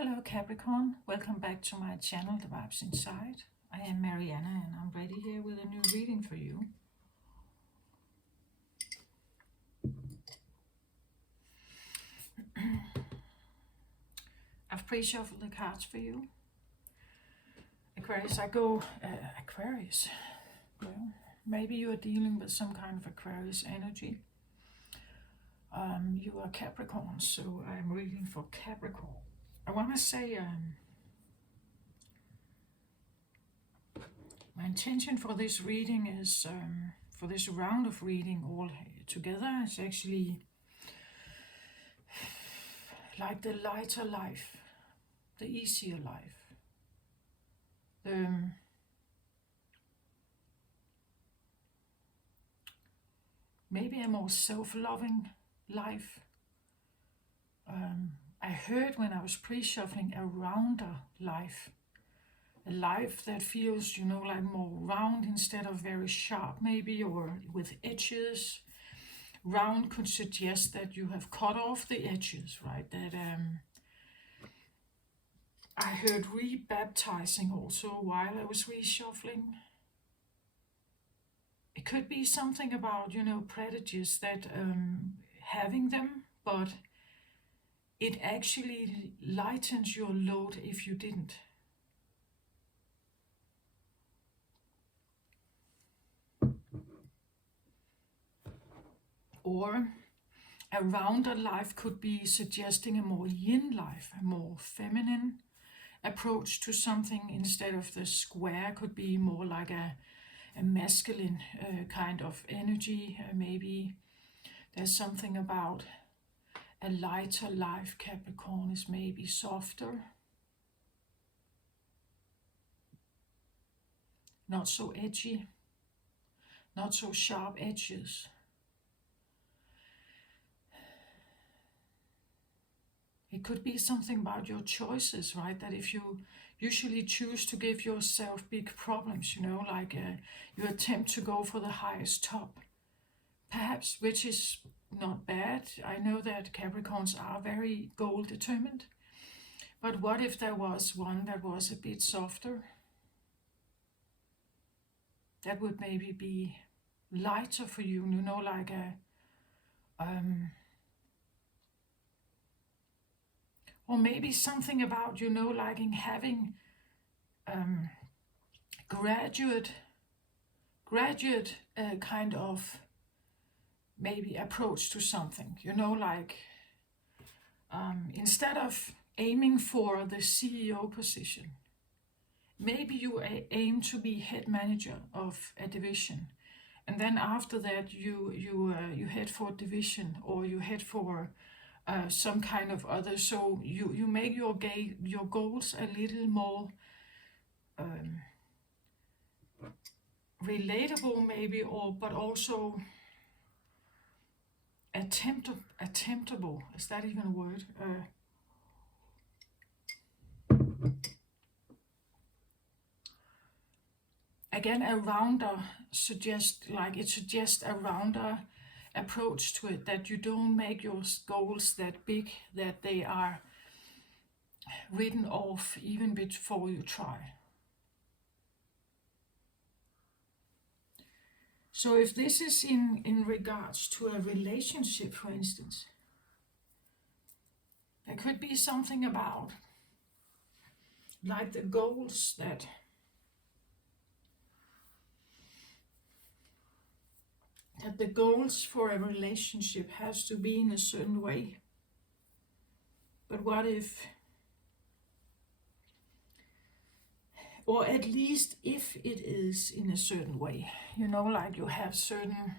Hello Capricorn, welcome back to my channel, The Vibes Inside. I am Mariana and I'm ready here with a new reading for you. I've pre-shuffled the cards for you. Aquarius, Aquarius. Well, maybe you are dealing with some kind of Aquarius energy. You are Capricorn, so I'm reading for Capricorn. I want to say my intention for this reading is, for this round of reading all together, is actually like the lighter life, the easier life, maybe a more self-loving life. I heard when I was pre-shuffling a rounder life. A life that feels, like more round instead of very sharp maybe, or with edges. Round could suggest that you have cut off the edges, right? That I heard rebaptizing also while I was reshuffling. It could be something about, prejudice that having them, but it actually lightens your load if you didn't. Or a rounder life could be suggesting a more yin life, a more feminine approach to something instead of the square. Could be more like a masculine kind of energy. Maybe there's something about a lighter life. Capricorn is maybe softer, not so edgy, not so sharp edges. It could be something about your choices, right? That if you usually choose to give yourself big problems, like you attempt to go for the highest top, perhaps, which is not bad. I know that Capricorns are very goal determined, but what if there was one that was a bit softer? That would maybe be lighter for you, like a or maybe something about, like in having graduate kind of maybe approach to something, like instead of aiming for the CEO position, maybe you aim to be head manager of a division, and then after that you head for division, or you head for some kind of other. So you make your goals a little more relatable maybe, but also attemptable. Is that even a word? Again, a rounder suggests a rounder approach to it, that you don't make your goals that big that they are written off even before you try. So if this is in regards to a relationship, for instance, there could be something about like the goals that the goals for a relationship has to be in a certain way. But what if, or at least if it is in a certain way, like you have certain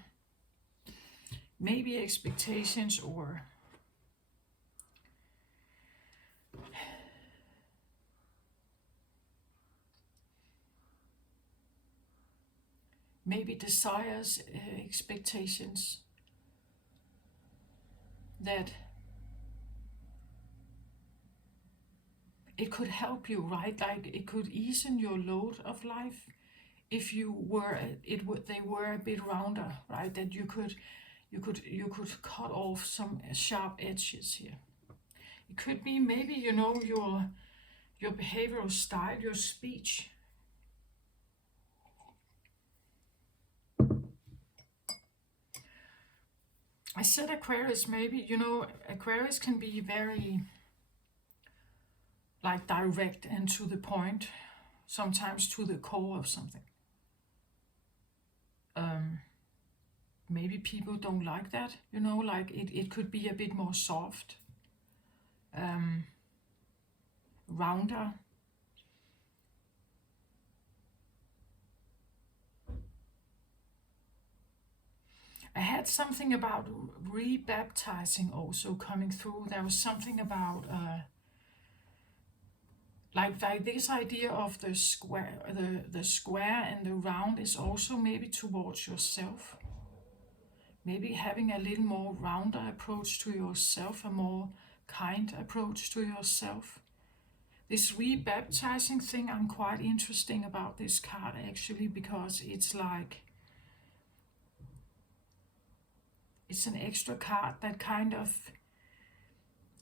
maybe expectations, or maybe desires, expectations that it could help you, right? Like it could ease in your load of life if you were they were a bit rounder, right? That you could cut off some sharp edges here. It could be maybe, you know, your behavioral style, your speech. I said Aquarius, maybe, you know, Aquarius can be very like direct and to the point, sometimes to the core of something. Maybe people don't like that, you know, like it could be a bit more soft, rounder. I had something about rebaptizing also coming through. There was something about like this idea of the square, the square and the round is also maybe towards yourself. Maybe having a little more rounder approach to yourself, a more kind approach to yourself. This rebaptizing thing, I'm quite interesting about this card actually, because it's like, it's an extra card that kind of,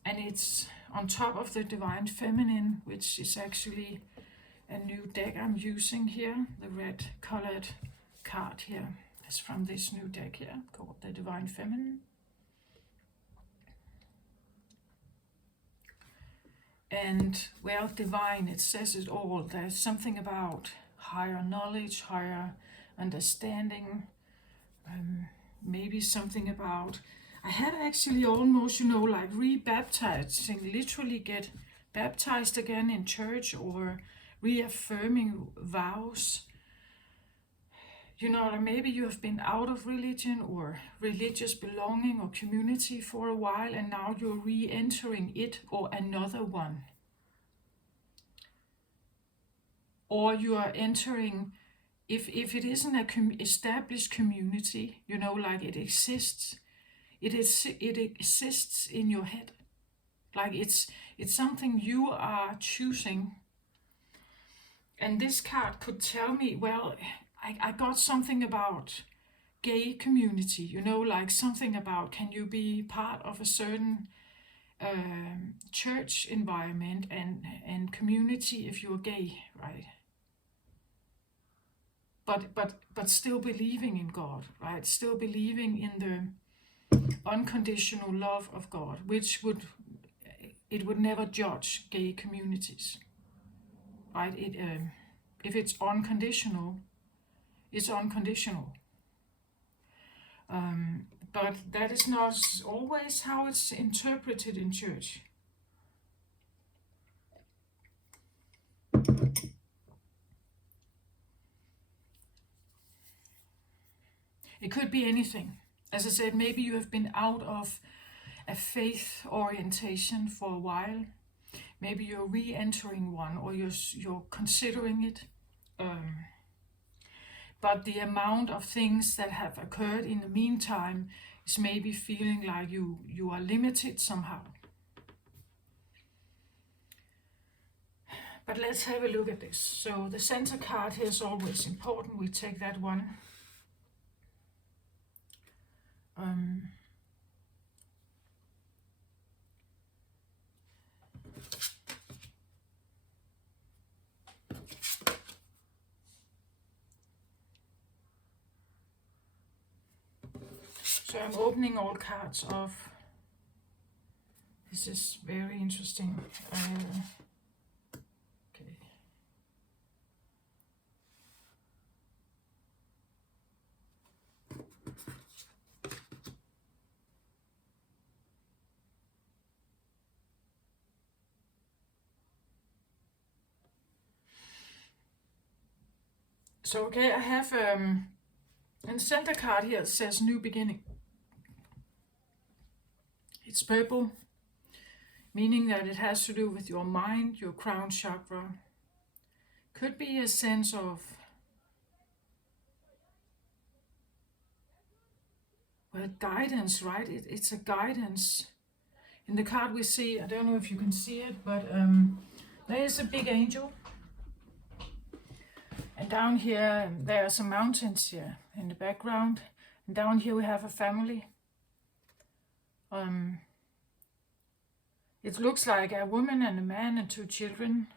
and it's on top of the Divine Feminine, which is actually a new deck I'm using here, the red colored card here. It's from this new deck here called the Divine Feminine. And well, divine, it says it all. There's something about higher knowledge, higher understanding, maybe something about, I had actually almost, you know, like rebaptizing, literally get baptized again in church, or reaffirming vows. You know, maybe you have been out of religion or religious belonging or community for a while, and now you're re-entering it or another one. Or you are entering, if it isn't a established community, you know, like it exists in your head. Like it's something you are choosing. And this card could tell me, well, I got something about gay community, you know, like something about, can you be part of a certain church environment and community if you're gay, right? But still believing in God, right? Still believing in the unconditional love of God, which would never judge gay communities, right? If it's unconditional, it's unconditional. But that is not always how it's interpreted in church. It could be anything. As I said, maybe you have been out of a faith orientation for a while. Maybe you're re-entering one, or you're considering it. But the amount of things that have occurred in the meantime is maybe feeling like you are limited somehow. But let's have a look at this. So the center card here is always important. We take that one. So I'm opening all cards off. This is very interesting. Okay. So okay, I have in the center card here it says new beginning. It's purple, meaning that it has to do with your mind, your crown chakra. Could be a sense of, well, guidance, right? It's a guidance. In the card we see, I don't know if you can see it, but there is a big angel. And down here, there are some mountains here in the background. And down here we have a family. It looks like a woman and a man and 2 children.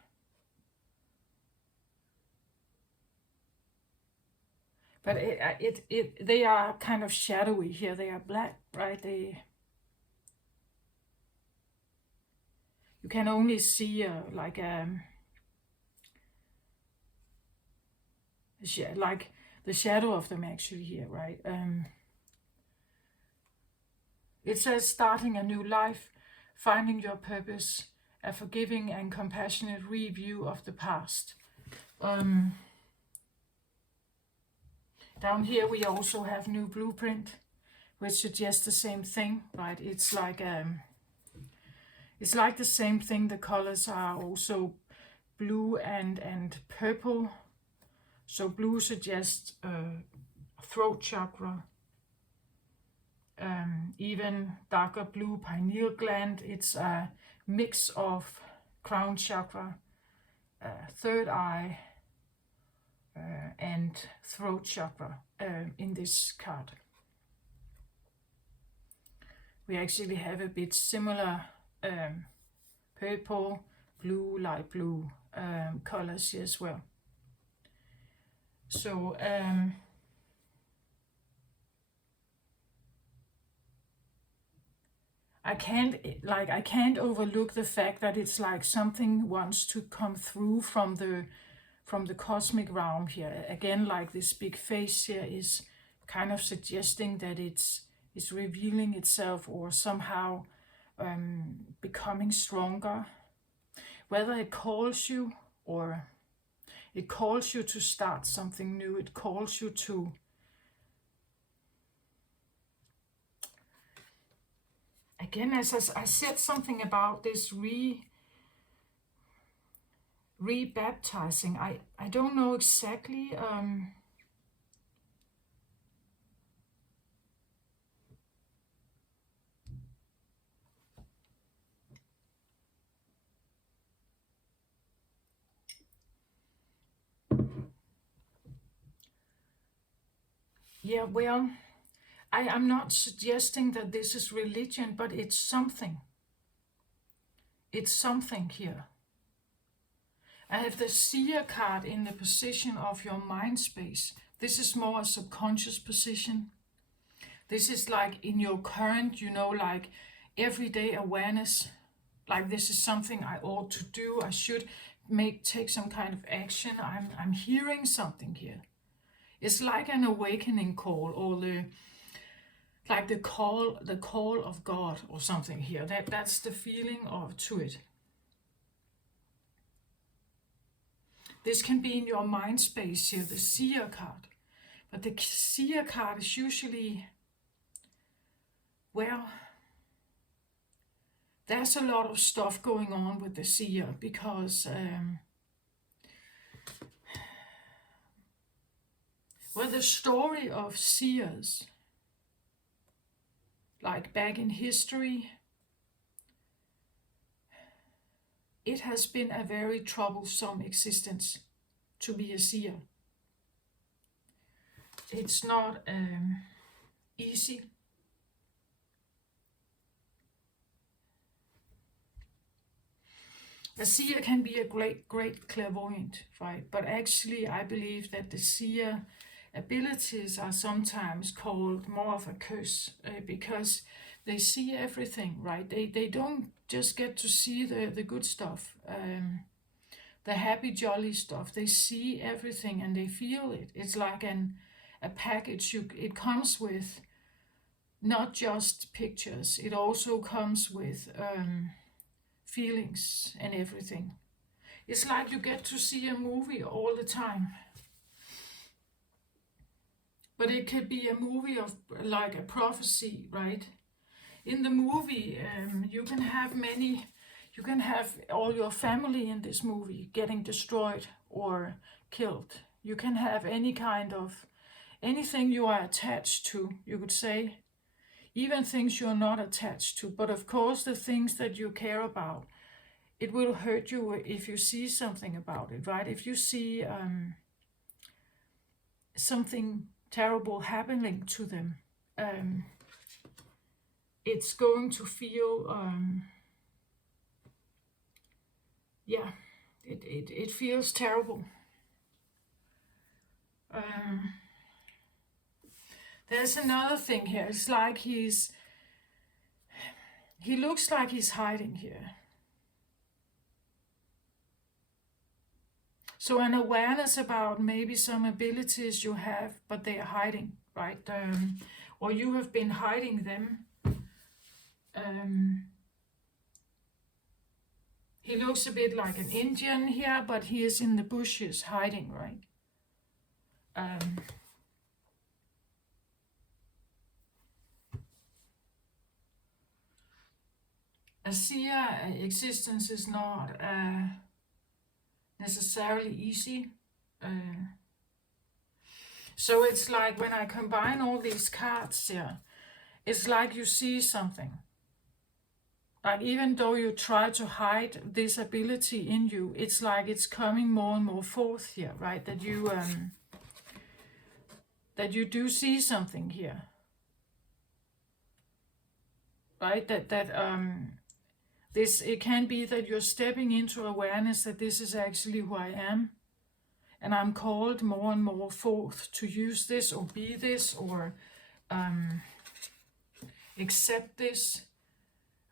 But they are kind of shadowy here. They are black, right? You can only see like the shadow of them actually here, right? It says starting a new life, finding your purpose, a forgiving and compassionate review of the past. Down here we also have new blueprint, which suggests the same thing, right? It's like the same thing. The colors are also blue and purple. So blue suggests throat chakra, even darker blue pineal gland. It's a mix of crown chakra, third eye, and throat chakra in this card. We actually have a bit similar purple, blue, light blue colors here as well. So I can't overlook the fact that it's like something wants to come through from the cosmic realm here. Again, like this big face here is kind of suggesting that it's revealing itself or somehow becoming stronger. Whether it calls you or it calls you to start something new, it calls you to again, as I said something about this rebaptizing. I don't know exactly. Yeah, well, I'm not suggesting that this is religion, but it's something. It's something here. I have the seer card in the position of your mind space. This is more a subconscious position. This is like in your current, like everyday awareness. Like this is something I ought to do. I should take some kind of action. I'm hearing something here. It's like an awakening call, or the call of God or something here. That's the feeling to it. This can be in your mind space here, the seer card. But the seer card is usually, well, there's a lot of stuff going on with the seer because, the story of seers, like back in history, it has been a very troublesome existence to be a seer. It's not easy. A seer can be a great clairvoyant, right? But actually, I believe that the seer abilities are sometimes called more of a curse because they see everything, right? They don't just get to see the good stuff, the happy, jolly stuff. They see everything and they feel it. It's like a package. It comes with not just pictures. It also comes with feelings and everything. It's like you get to see a movie all the time. But it could be a movie of like a prophecy, right? In the movie, you can have all your family in this movie getting destroyed or killed. You can have anything you are attached to, you could say, even things you're not attached to. But of course, the things that you care about, it will hurt you if you see something about it, right? If you see something terrible happening to them, it's going to feel yeah, it feels terrible. There's another thing here. It's like he looks like he's hiding here. So an awareness about maybe some abilities you have, but they are hiding, right? Or you have been hiding them. He looks a bit like an Indian here, but he is in the bushes hiding, right? A seer existence is not necessarily easy. So it's like when I combine all these cards here, it's like you see something. Like even though you try to hide this ability in you, it's like it's coming more and more forth here, right? That you do see something here, right? It can be that you're stepping into awareness that this is actually who I am, and I'm called more and more forth to use this or be this or accept this.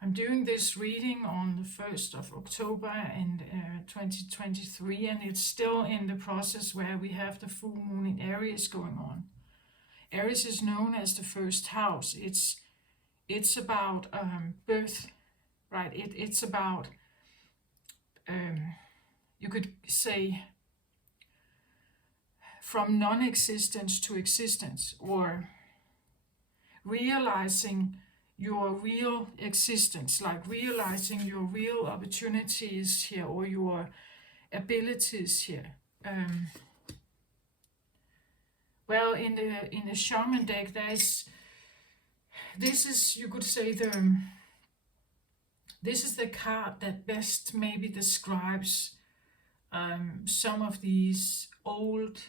I'm doing this reading on the 1st of October in 2023, and it's still in the process where we have the full moon in Aries going on. Aries is known as the first house. It's about birth, right? It's about, you could say, from non-existence to existence, or realizing your real existence, like realizing your real opportunities here or your abilities here. Well, in the shaman deck, this is, you could say, this is the card that best maybe describes some of these old,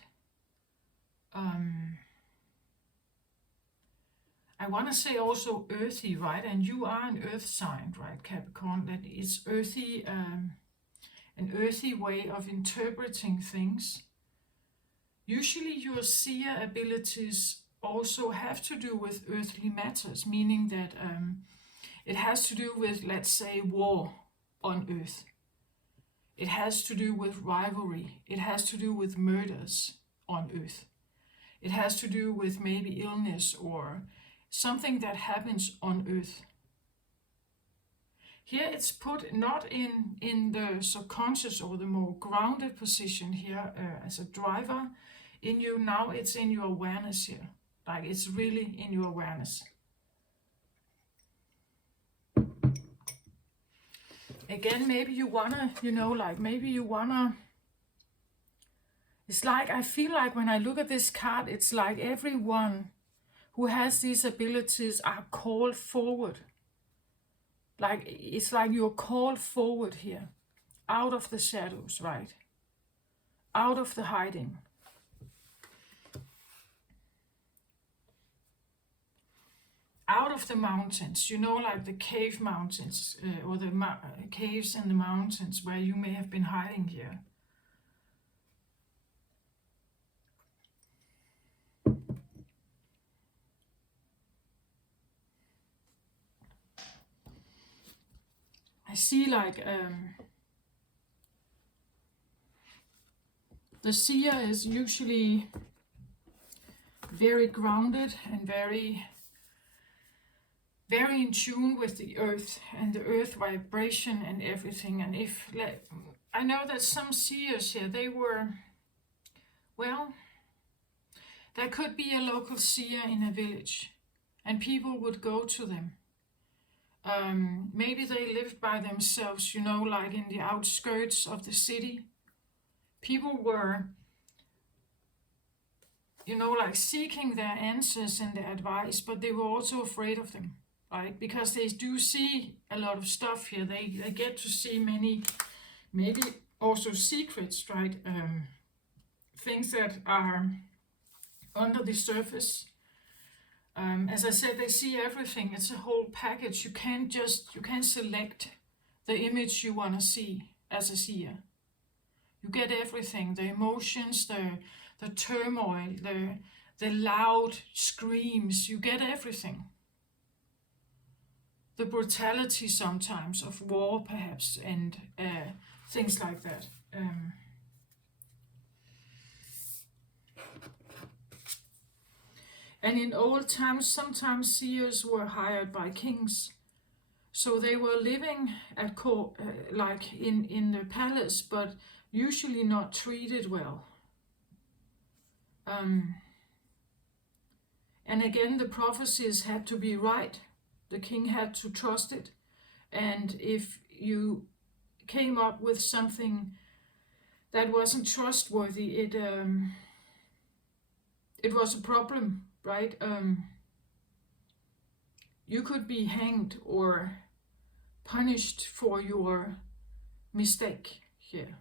I want to say also earthy, right? And you are an earth sign, right, Capricorn? That it's earthy, an earthy way of interpreting things. Usually your seer abilities also have to do with earthly matters, meaning that it has to do with, let's say, war on earth. It has to do with rivalry. It has to do with murders on earth. It has to do with maybe illness or something that happens on earth. Here it's put not in the subconscious or the more grounded position here as a driver in you. Now it's in your awareness here. Like it's really in your awareness. Again, maybe you wanna, it's like, I feel like when I look at this card, it's like everyone who has these abilities are called forward. Like, it's like you're called forward here, out of the shadows, right? Out of the hiding. Out of the mountains, like the cave mountains, or the caves in the mountains where you may have been hiding here. I see like the seer is usually very grounded and very in tune with the earth and the earth vibration and everything. And I know that some seers here, they were, well, there could be a local seer in a village and people would go to them. Maybe they lived by themselves, like in the outskirts of the city. People were, like seeking their answers and their advice, but they were also afraid of them, right? Because they do see a lot of stuff here. They get to see many, maybe also secrets, right? Things that are under the surface. As I said, they see everything. It's a whole package. You can't select the image you want to see. as a seer. You get everything, the emotions, the turmoil, the loud screams, you get everything. The brutality sometimes of war perhaps, and things like that. And in old times, sometimes seers were hired by kings. So they were living at court, like in the palace, but usually not treated well. And again, the prophecies had to be right. The king had to trust it. And if you came up with something that wasn't trustworthy, it was a problem, right? You could be hanged or punished for your mistake here.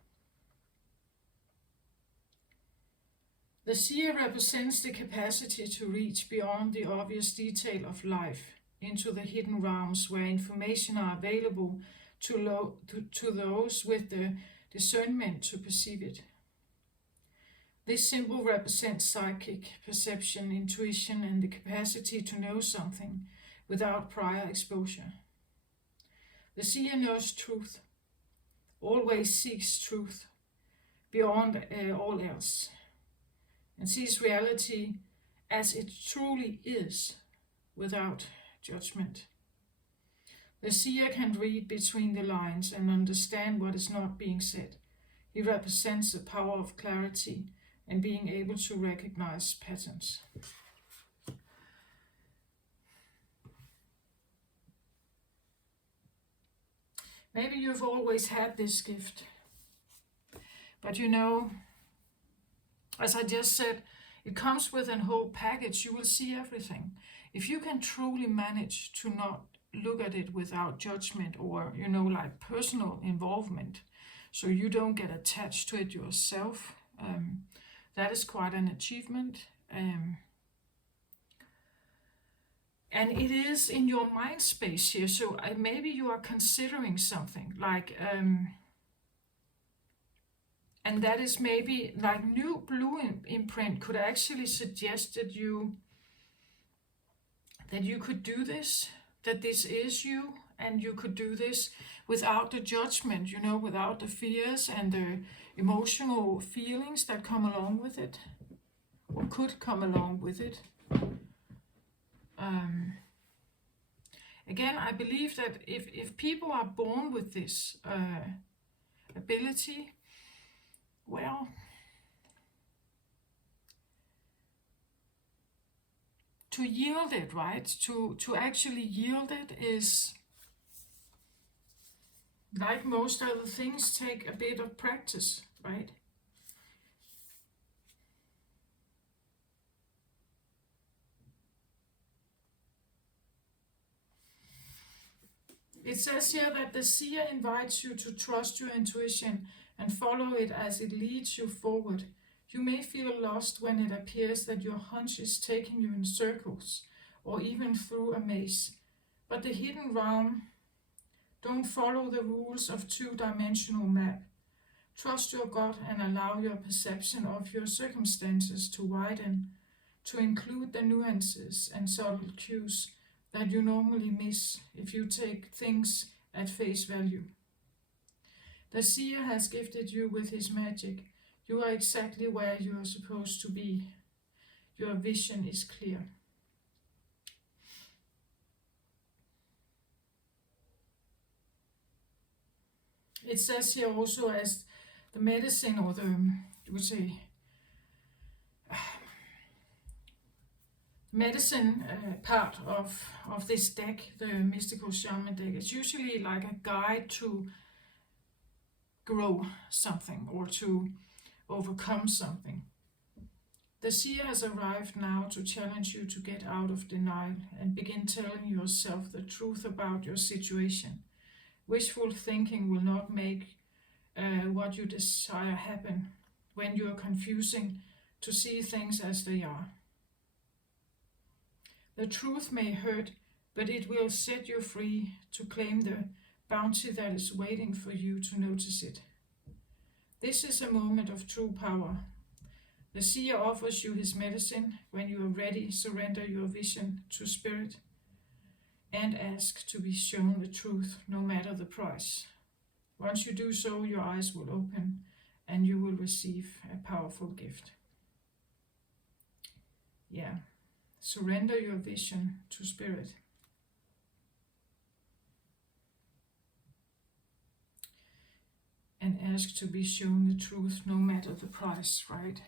The seer represents the capacity to reach beyond the obvious detail of life into the hidden realms where information are available to those with the discernment to perceive it. This symbol represents psychic perception, intuition, and the capacity to know something without prior exposure. The seer knows truth, always seeks truth beyond all else, and sees reality as it truly is, without judgment. The seer can read between the lines and understand what is not being said. He represents the power of clarity and being able to recognize patterns. Maybe you've always had this gift, but you know, as I just said, it comes with a whole package. You will see everything. If you can truly manage to not look at it without judgment or, like personal involvement, so you don't get attached to it yourself, that is quite an achievement. And it is in your mind space here, so maybe you are considering something like, and that is maybe like new blue imprint could actually suggest that you could do this, that this is you, and you could do this without the judgment, without the fears and the emotional feelings that come along with it, or could come along with it. Again, I believe that if people are born with this ability, well, to yield it, right? To actually yield it is, like most other things, take a bit of practice, right? It says here that the seer invites you to trust your intuition and follow it as it leads you forward. You may feel lost when it appears that your hunch is taking you in circles or even through a maze. But the hidden realm, don't follow the rules of two-dimensional map. Trust your gut and allow your perception of your circumstances to widen, to include the nuances and subtle cues that you normally miss if you take things at face value. The seer has gifted you with his magic. You are exactly where you are supposed to be. Your vision is clear. It says here also as the medicine, or medicine part of this deck, the mystical shaman deck, is usually like a guide to grow something or to overcome something. The seer has arrived now to challenge you to get out of denial and begin telling yourself the truth about your situation. Wishful thinking will not make what you desire happen when you are confusing to see things as they are. The truth may hurt, but it will set you free to claim the bounty that is waiting for you to notice it. This is a moment of true power. The seer offers you his medicine. When you are ready, surrender your vision to spirit and ask to be shown the truth, no matter the price. Once you do so, your eyes will open and you will receive a powerful gift. Yeah, surrender your vision to spirit. And ask to be shown the truth, no matter the price, right?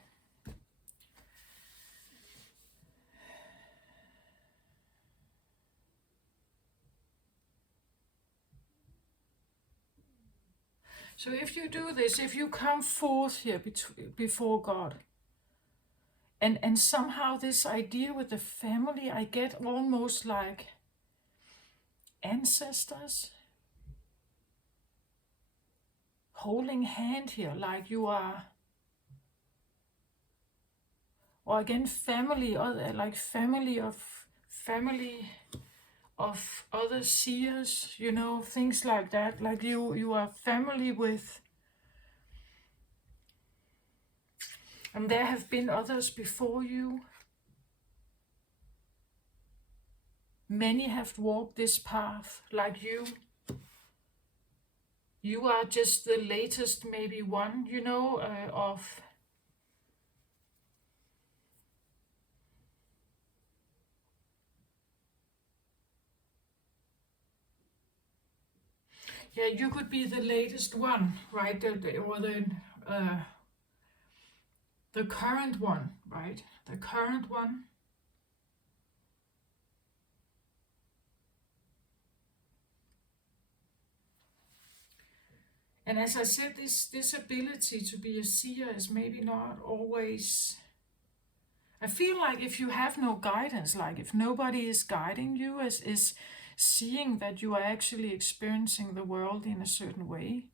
So if you do this, if you come forth here before God, and somehow this idea with the family, I get almost like ancestors holding hand here, like you are, or again family, or like family of other seers, you know, things like that, like you are family with, and there have been others before you. Many have walked this path like you. You are just the latest, maybe one, you know, of yeah, you could be the latest one, right? The current one, right? The current one. And as I said, this ability to be a seer is maybe not always. I feel like if you have no guidance, like if nobody is guiding you, is seeing that you are actually experiencing the world in a certain way,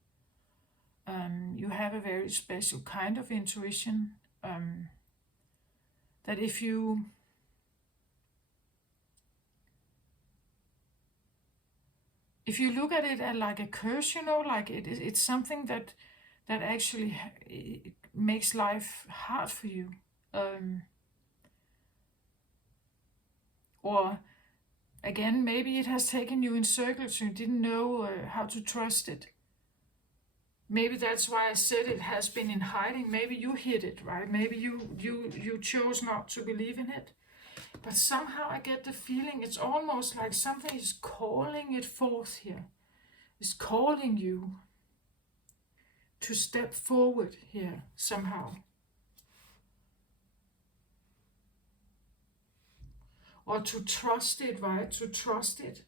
you have a very special kind of intuition, that if you look at it as like a curse, you know, like it's something that actually it makes life hard for you, or again, maybe it has taken you in circles, you didn't know how to trust it. Maybe that's why I said it has been in hiding. Maybe you hid it, right? Maybe you chose not to believe in it. But somehow I get the feeling it's almost like something is calling it forth here. It's calling you to step forward here somehow. Or to trust it, right? To trust it.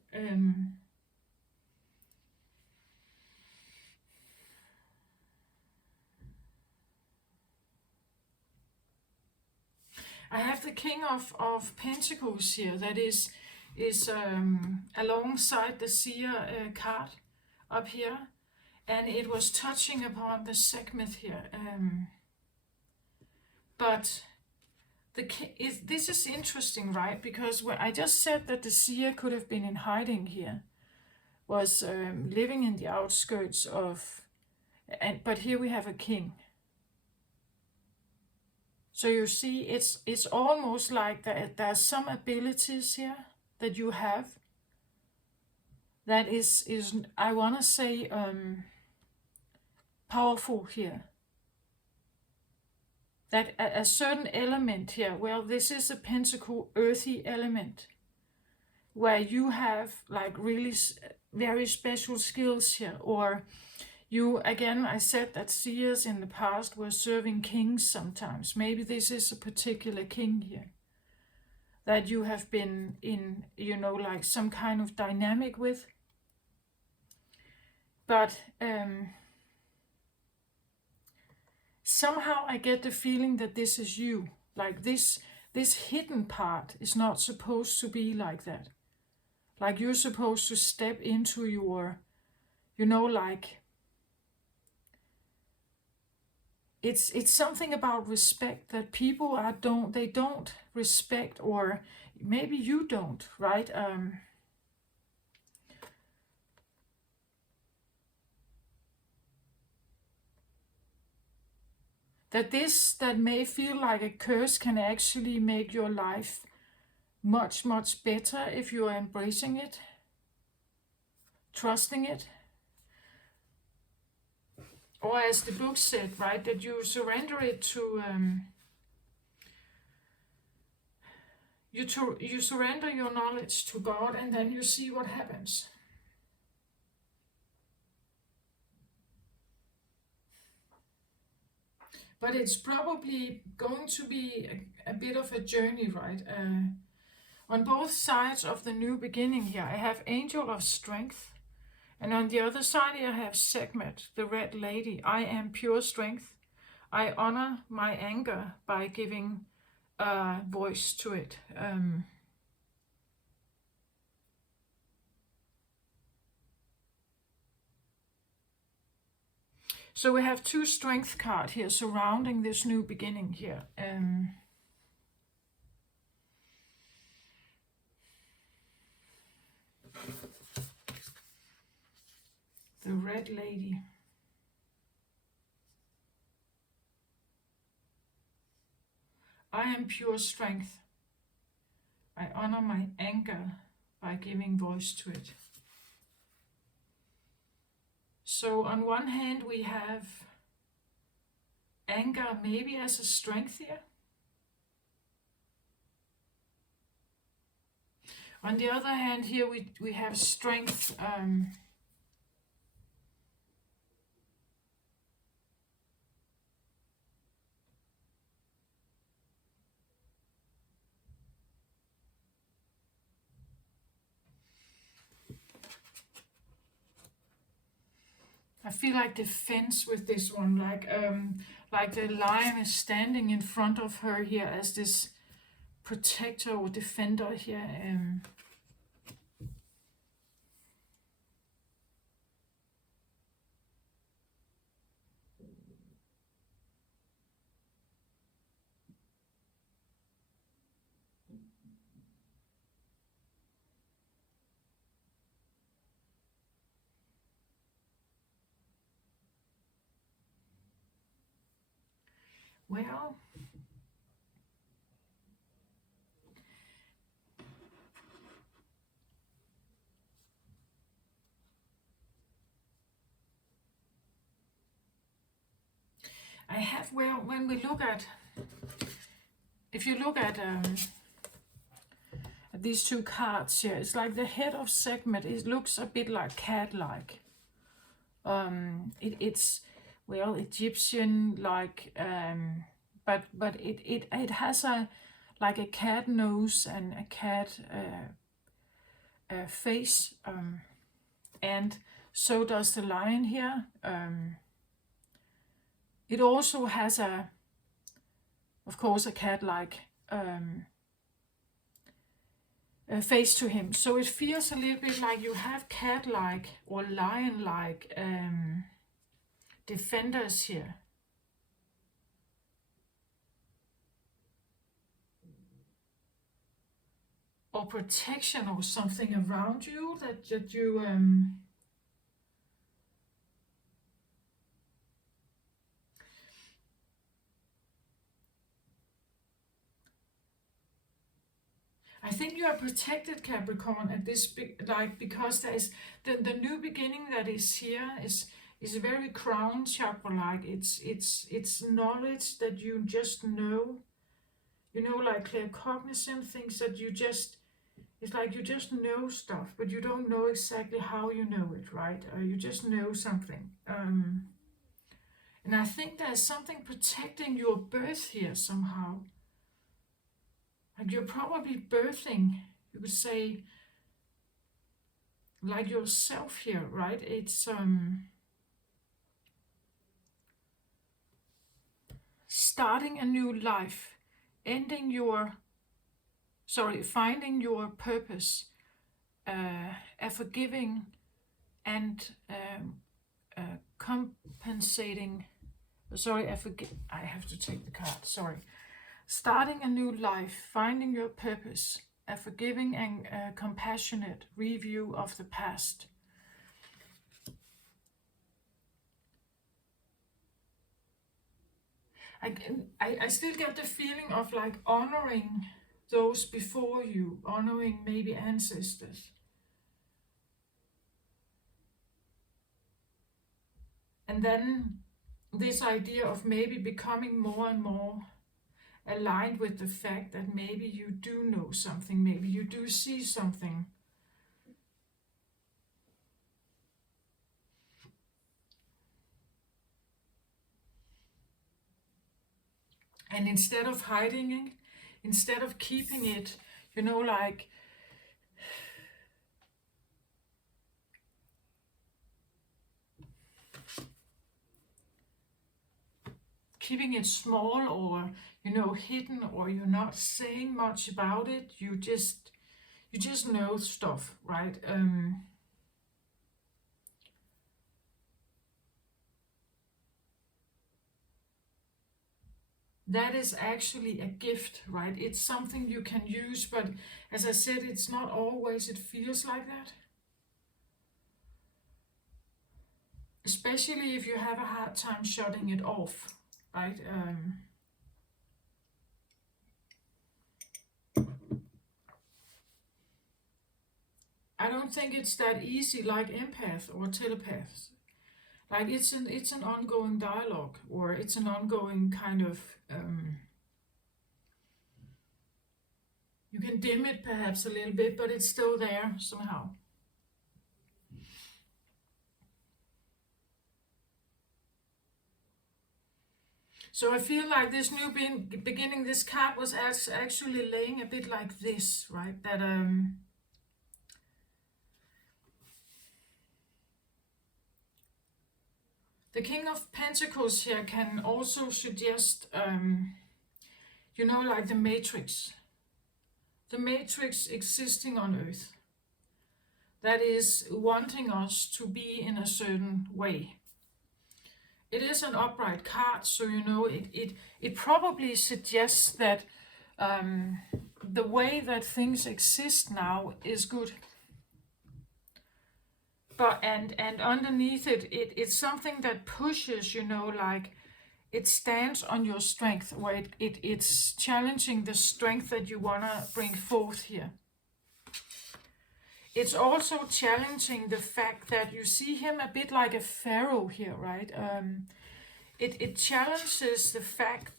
I have the King of Pentacles here, that is alongside the Seer card up here, and it was touching upon the Sekhmet here. But this is interesting, right? Because I just said that the Seer could have been in hiding here, was living in the outskirts of, but here we have a king. So you see, it's almost like there's some abilities here that you have that is I want to say powerful here. That a certain element here, well, this is a pentacle earthy element, where you have like really very special skills here, or you, again, I said that seers in the past were serving kings sometimes. Maybe this is a particular king here that you have been in, you know, like some kind of dynamic with. But somehow I get the feeling that this is you. Like this hidden part is not supposed to be like that. Like you're supposed to step into your, you know, like it's something about respect that people don't respect, or maybe you don't, right? That this that may feel like a curse can actually make your life much, much better if you are embracing it, trusting it. Or as the book said, right, that you surrender it to, you surrender your knowledge to God, and then you see what happens. But it's probably going to be a bit of a journey, right? On both sides of the new beginning here, I have Angel of Strength. And on the other side, I have Sekhmet, the Red Lady. I am pure strength. I honor my anger by giving voice to it. So we have two strength cards here surrounding this new beginning here. The Red Lady. I am pure strength. I honor my anger by giving voice to it. So on one hand we have anger maybe as a strength here. On the other hand here we have strength. I feel like defense with this one, like the lion is standing in front of her here as this protector or defender here. Well, I have, well, when we look at, if you look at these two cards here, it's like the head of Sekhmet, it looks a bit like cat-like. It's, well, Egyptian, like, but it has a, like a cat nose and a cat face, and so does the lion here. It also has a, of course, a cat-like face to him. So it feels a little bit like you have cat-like or lion-like defenders here. Or protection or something around you that you I think you are protected, Capricorn, at this like, because there is the new beginning that is here is very crown chakra like. It's knowledge that you just know, like claircognizant things that you just, it's like you just know stuff, but you don't know exactly how you know it, right? You just know something. And I think there's something protecting your birth here somehow. Like you're probably birthing, you could say, like yourself here, right? It's starting a new life, finding your purpose, a forgiving and compensating. I have to take the card. Sorry. Starting a new life, finding your purpose, a forgiving and compassionate review of the past. I still get the feeling of like honoring those before you, honoring maybe ancestors. And then this idea of maybe becoming more and more aligned with the fact that maybe you do know something, maybe you do see something. And instead of hiding it, instead of keeping it, like keeping it small or, hidden, or you're not saying much about it, you just know stuff, right? That is actually a gift, right? It's something you can use, but as I said, it's not always it feels like that. Especially if you have a hard time shutting it off, right? I don't think it's that easy like empath or telepaths. Like it's an ongoing dialogue, or it's an ongoing kind of you can dim it perhaps a little bit, but it's still there somehow. So I feel like this new beginning, this card was actually laying a bit like this, right? That the King of Pentacles here can also suggest, like the Matrix. The Matrix existing on Earth. That is wanting us to be in a certain way. It is an upright card, so it probably suggests that the way that things exist now is good. But and underneath it's something that pushes, like it stands on your strength, or it's challenging the strength that you wanna bring forth here. It's also challenging the fact that you see him a bit like a pharaoh here, right? It challenges the fact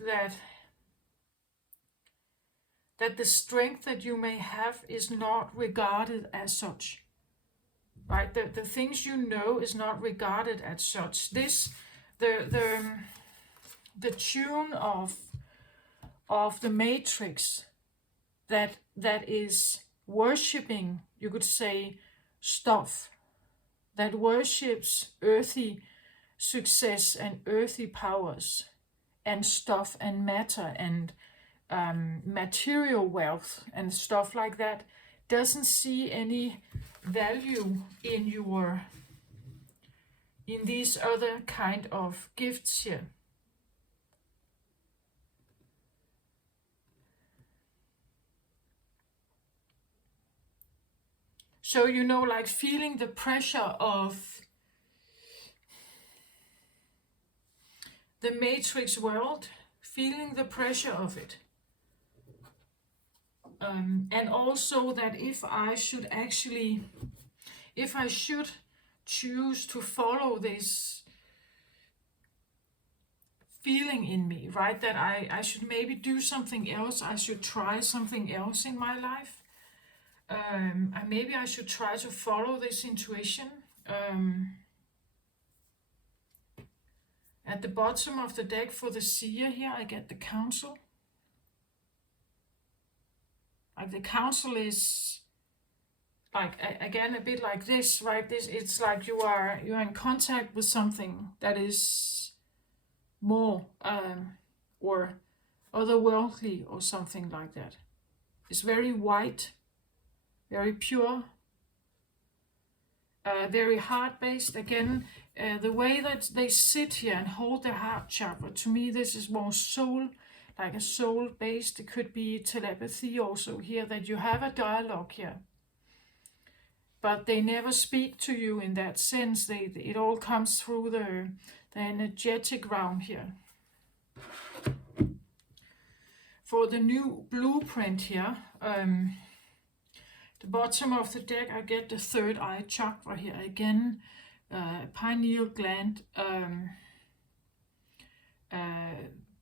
that the strength that you may have is not regarded as such, right? The things you know is not regarded as such. The tune of the Matrix that is worshipping, you could say, stuff, that worships earthy success and earthy powers and stuff and matter and material wealth and stuff like that, doesn't see any value in these other kind of gifts here. So, like feeling the pressure of the Matrix world, feeling the pressure of it. And also that if I should choose to follow this feeling in me, right, that I should maybe do something else, I should try something else in my life. Maybe I should try to follow this intuition. At the bottom of the deck for the seer here, I get the council. Like the council is like, again, a bit like this, right? It's like you are in contact with something that is more or otherworldly or something like that. It's very white, very pure, very heart-based. Again, the way that they sit here and hold their heart chakra, to me this is more soul, like a soul-based. It could be telepathy also here, that you have a dialogue here, but they never speak to you in that sense. It all comes through the energetic realm here. for the new blueprint here. The bottom of the deck, I get the third eye chakra here again, pineal gland,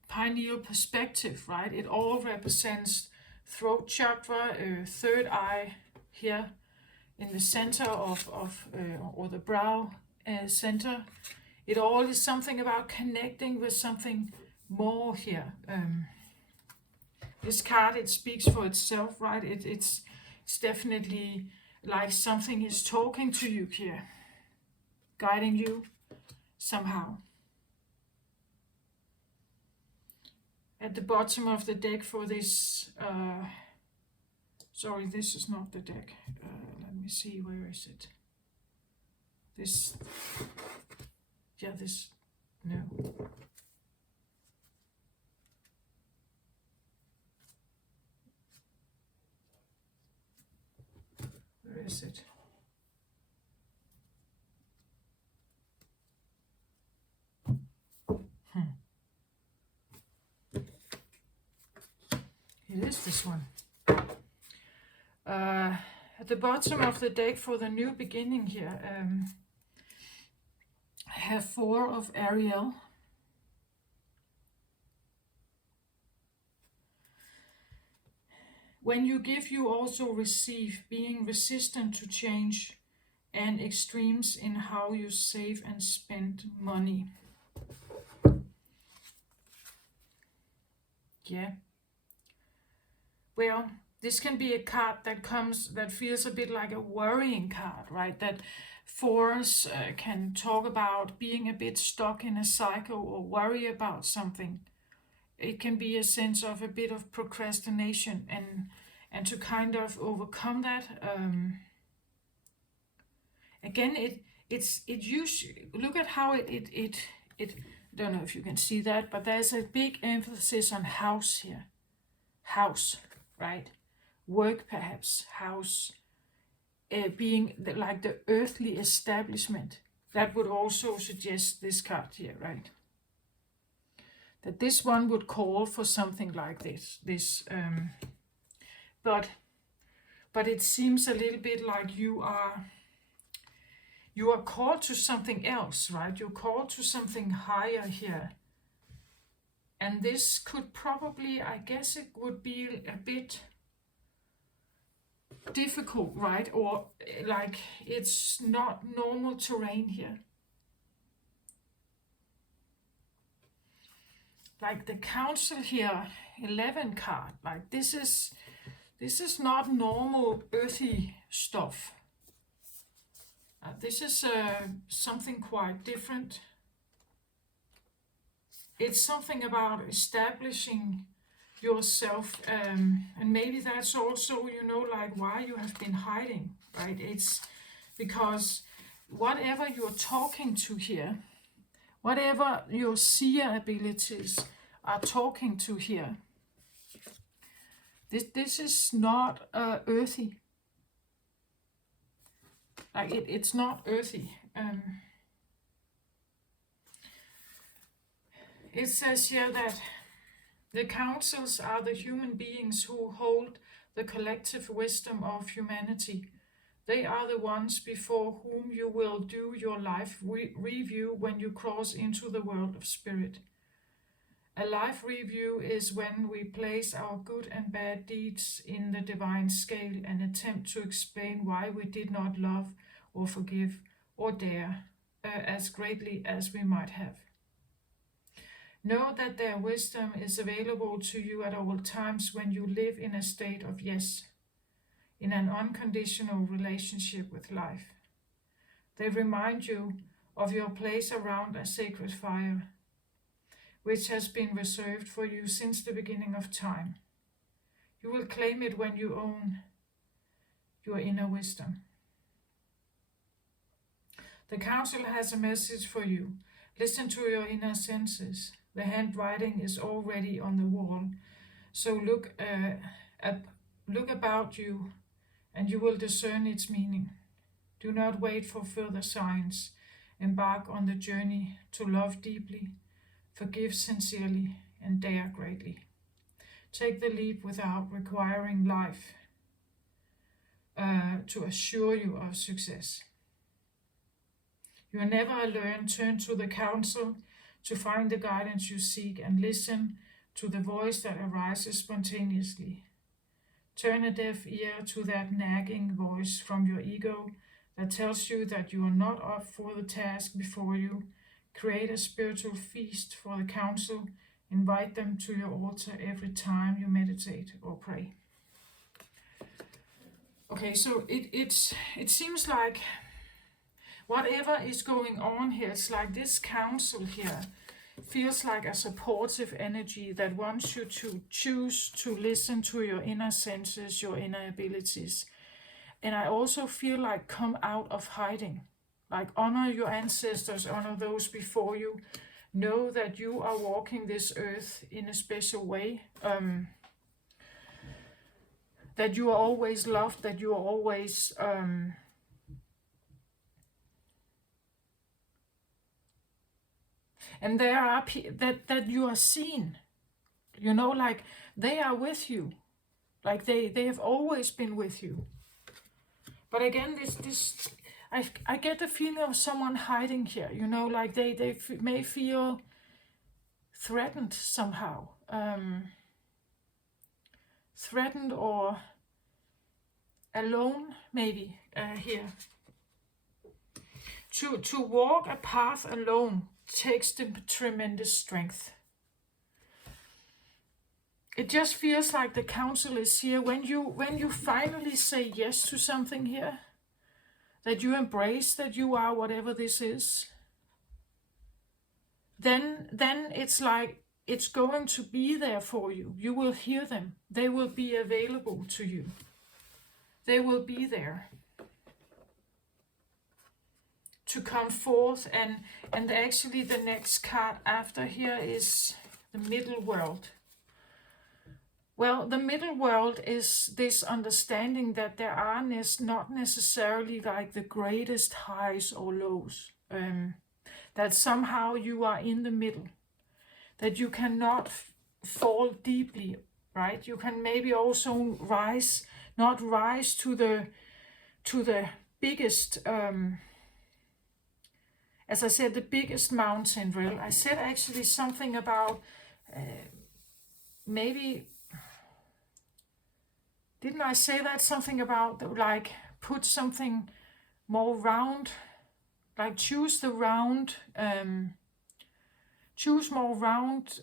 pineal perspective, right? It all represents throat chakra, third eye here in the center of or the brow center. It all is something about connecting with something more here. This card, it speaks for itself, right? It's definitely like something is talking to you here, guiding you somehow. At the bottom of the deck for this, sorry, this is not the deck. Let me see, where is it? This, yeah, this, no. Where is it? It is this one. At the bottom of the deck for the new beginning here, I have 4 of Ariel. When you give, you also receive, being resistant to change and extremes in how you save and spend money. Yeah. Well, this can be a card that feels a bit like a worrying card, right? That fours can talk about being a bit stuck in a cycle or worry about something. It can be a sense of a bit of procrastination, and to kind of overcome that. Again, it usually, look at how it I don't know if you can see that, but there's a big emphasis on house here. House, right? Work, perhaps. House, being like the earthly establishment. That would also suggest this card here, right? That this one would call for something like this. But it seems a little bit like you are called to something else, right? You're called to something higher here. And this could probably, I guess it would be a bit difficult, right? Or like it's not normal terrain here. Like the council here, 11 card, like this is not normal earthy stuff. This is something quite different. It's something about establishing yourself, and maybe that's also, like why you have been hiding, right? It's because whatever you're talking to here, whatever your seer abilities are talking to here, this is not earthy. Like it's not earthy. It says here that the councils are the human beings who hold the collective wisdom of humanity. They are the ones before whom you will do your life review when you cross into the world of spirit. A life review is when we place our good and bad deeds in the divine scale and attempt to explain why we did not love or forgive or dare as greatly as we might have. Know that their wisdom is available to you at all times when you live in a state of yes, in an unconditional relationship with life. They remind you of your place around a sacred fire, which has been reserved for you since the beginning of time. You will claim it when you own your inner wisdom. The council has a message for you. Listen to your inner senses. The handwriting is already on the wall, so look about you and you will discern its meaning. Do not wait for further signs. Embark on the journey to love deeply, forgive sincerely, and dare greatly. Take the leap without requiring life to assure you of success. You are never alone. Turn to the counsel to find the guidance you seek and listen to the voice that arises spontaneously. Turn a deaf ear to that nagging voice from your ego that tells you that you are not up for the task before you. Create a spiritual feast for the counsel. Invite them to your altar every time you meditate or pray. Okay, so it seems like whatever is going on here, it's like this counsel here feels like a supportive energy that wants you to choose to listen to your inner senses, your inner abilities. And I also feel like come out of hiding, like honor your ancestors, honor those before you. Know that you are walking this earth in a special way, that you are always loved, that you are always and there are that you are seen, you know, like they are with you, like they have always been with you. But again, this I get the feeling of someone hiding here, you know, like they may feel threatened somehow, threatened or alone maybe here. To walk a path alone takes the tremendous strength. It just feels like the counsel is here when you finally say yes to something here, that you embrace that you are whatever this is. Then it's like it's going to be there for you. You will hear them. They will be available to you. They will be there to come forth. And actually the next card after here is the middle world. Well, the middle world is this understanding that there are not necessarily like the greatest highs or lows. That somehow you are in the middle. That you cannot fall deeply, right? You can maybe also not rise to the biggest, as I said, the biggest mountain. Really, I said actually something about maybe. Didn't I say that? Something about like put something more round, like choose the round, choose more round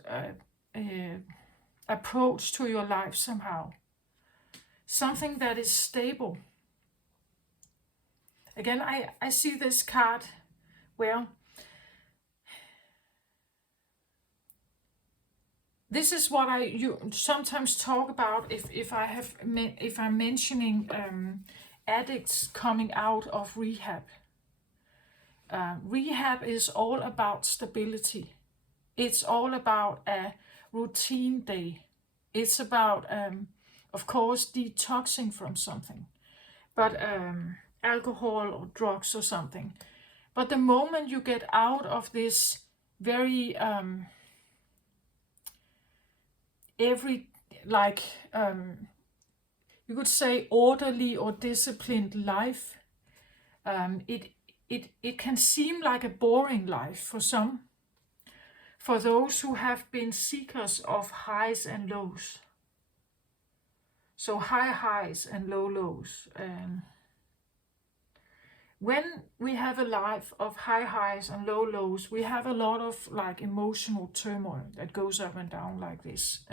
approach to your life somehow. Something that is stable. Again, I see this card where this is what you sometimes talk about if I'm mentioning addicts coming out of rehab. Rehab is all about stability. It's all about a routine day. It's about, of course, detoxing from something, but alcohol or drugs or something. But the moment you get out of this very you could say orderly or disciplined life, it can seem like a boring life for some, for those who have been seekers of highs and lows. So high highs and low lows. When we have a life of high highs and low lows, we have a lot of like emotional turmoil that goes up and down like this.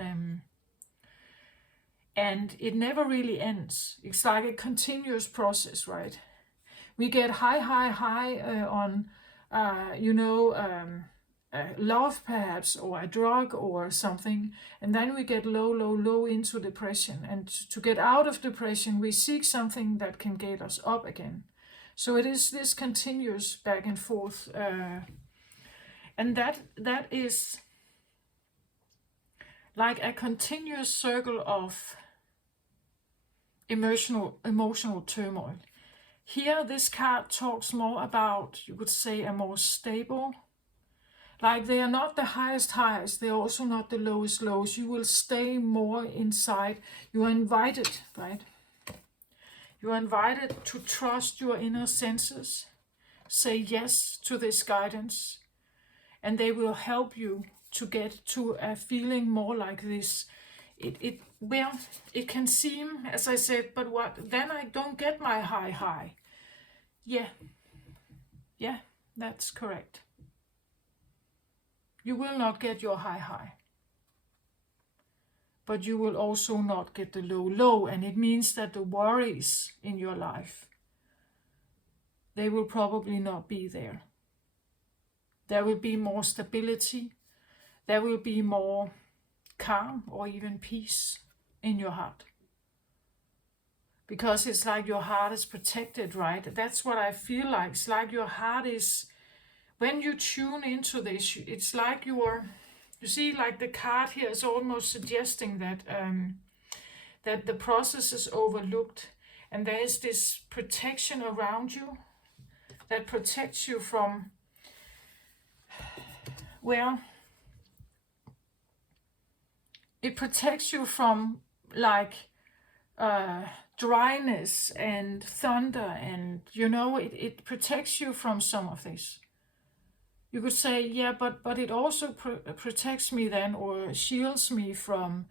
And it never really ends. It's like a continuous process, right? We get high on, love perhaps, or a drug or something. And then we get low into depression. And to get out of depression, we seek something that can get us up again. So it is this continuous back and forth, and that is like a continuous circle of emotional turmoil. Here, this card talks more about, you could say, a more stable, Like they are not the highest highs, they're also not the lowest lows. You will stay more inside. You are invited, right? You are invited to trust your inner senses. Say yes to this guidance, and they will help you to get to a feeling more like this. Well, it can seem, as I said, but what, then I don't get my high. Yeah, that's correct. You will not get your high, but you will also not get the low, and it means that the worries in your life, they will probably not be there. There will be more stability, there will be more calm or even peace in your heart. Because it's like your heart is protected, right? That's what I feel like. It's like your heart is, when you tune into this, it's like you see, like the card here is almost suggesting that that the process is overlooked, and there is this protection around you that protects you from, well, it protects you from like dryness and thunder, and it protects you from some of this. You could say, yeah, but it also protects me then, or shields me from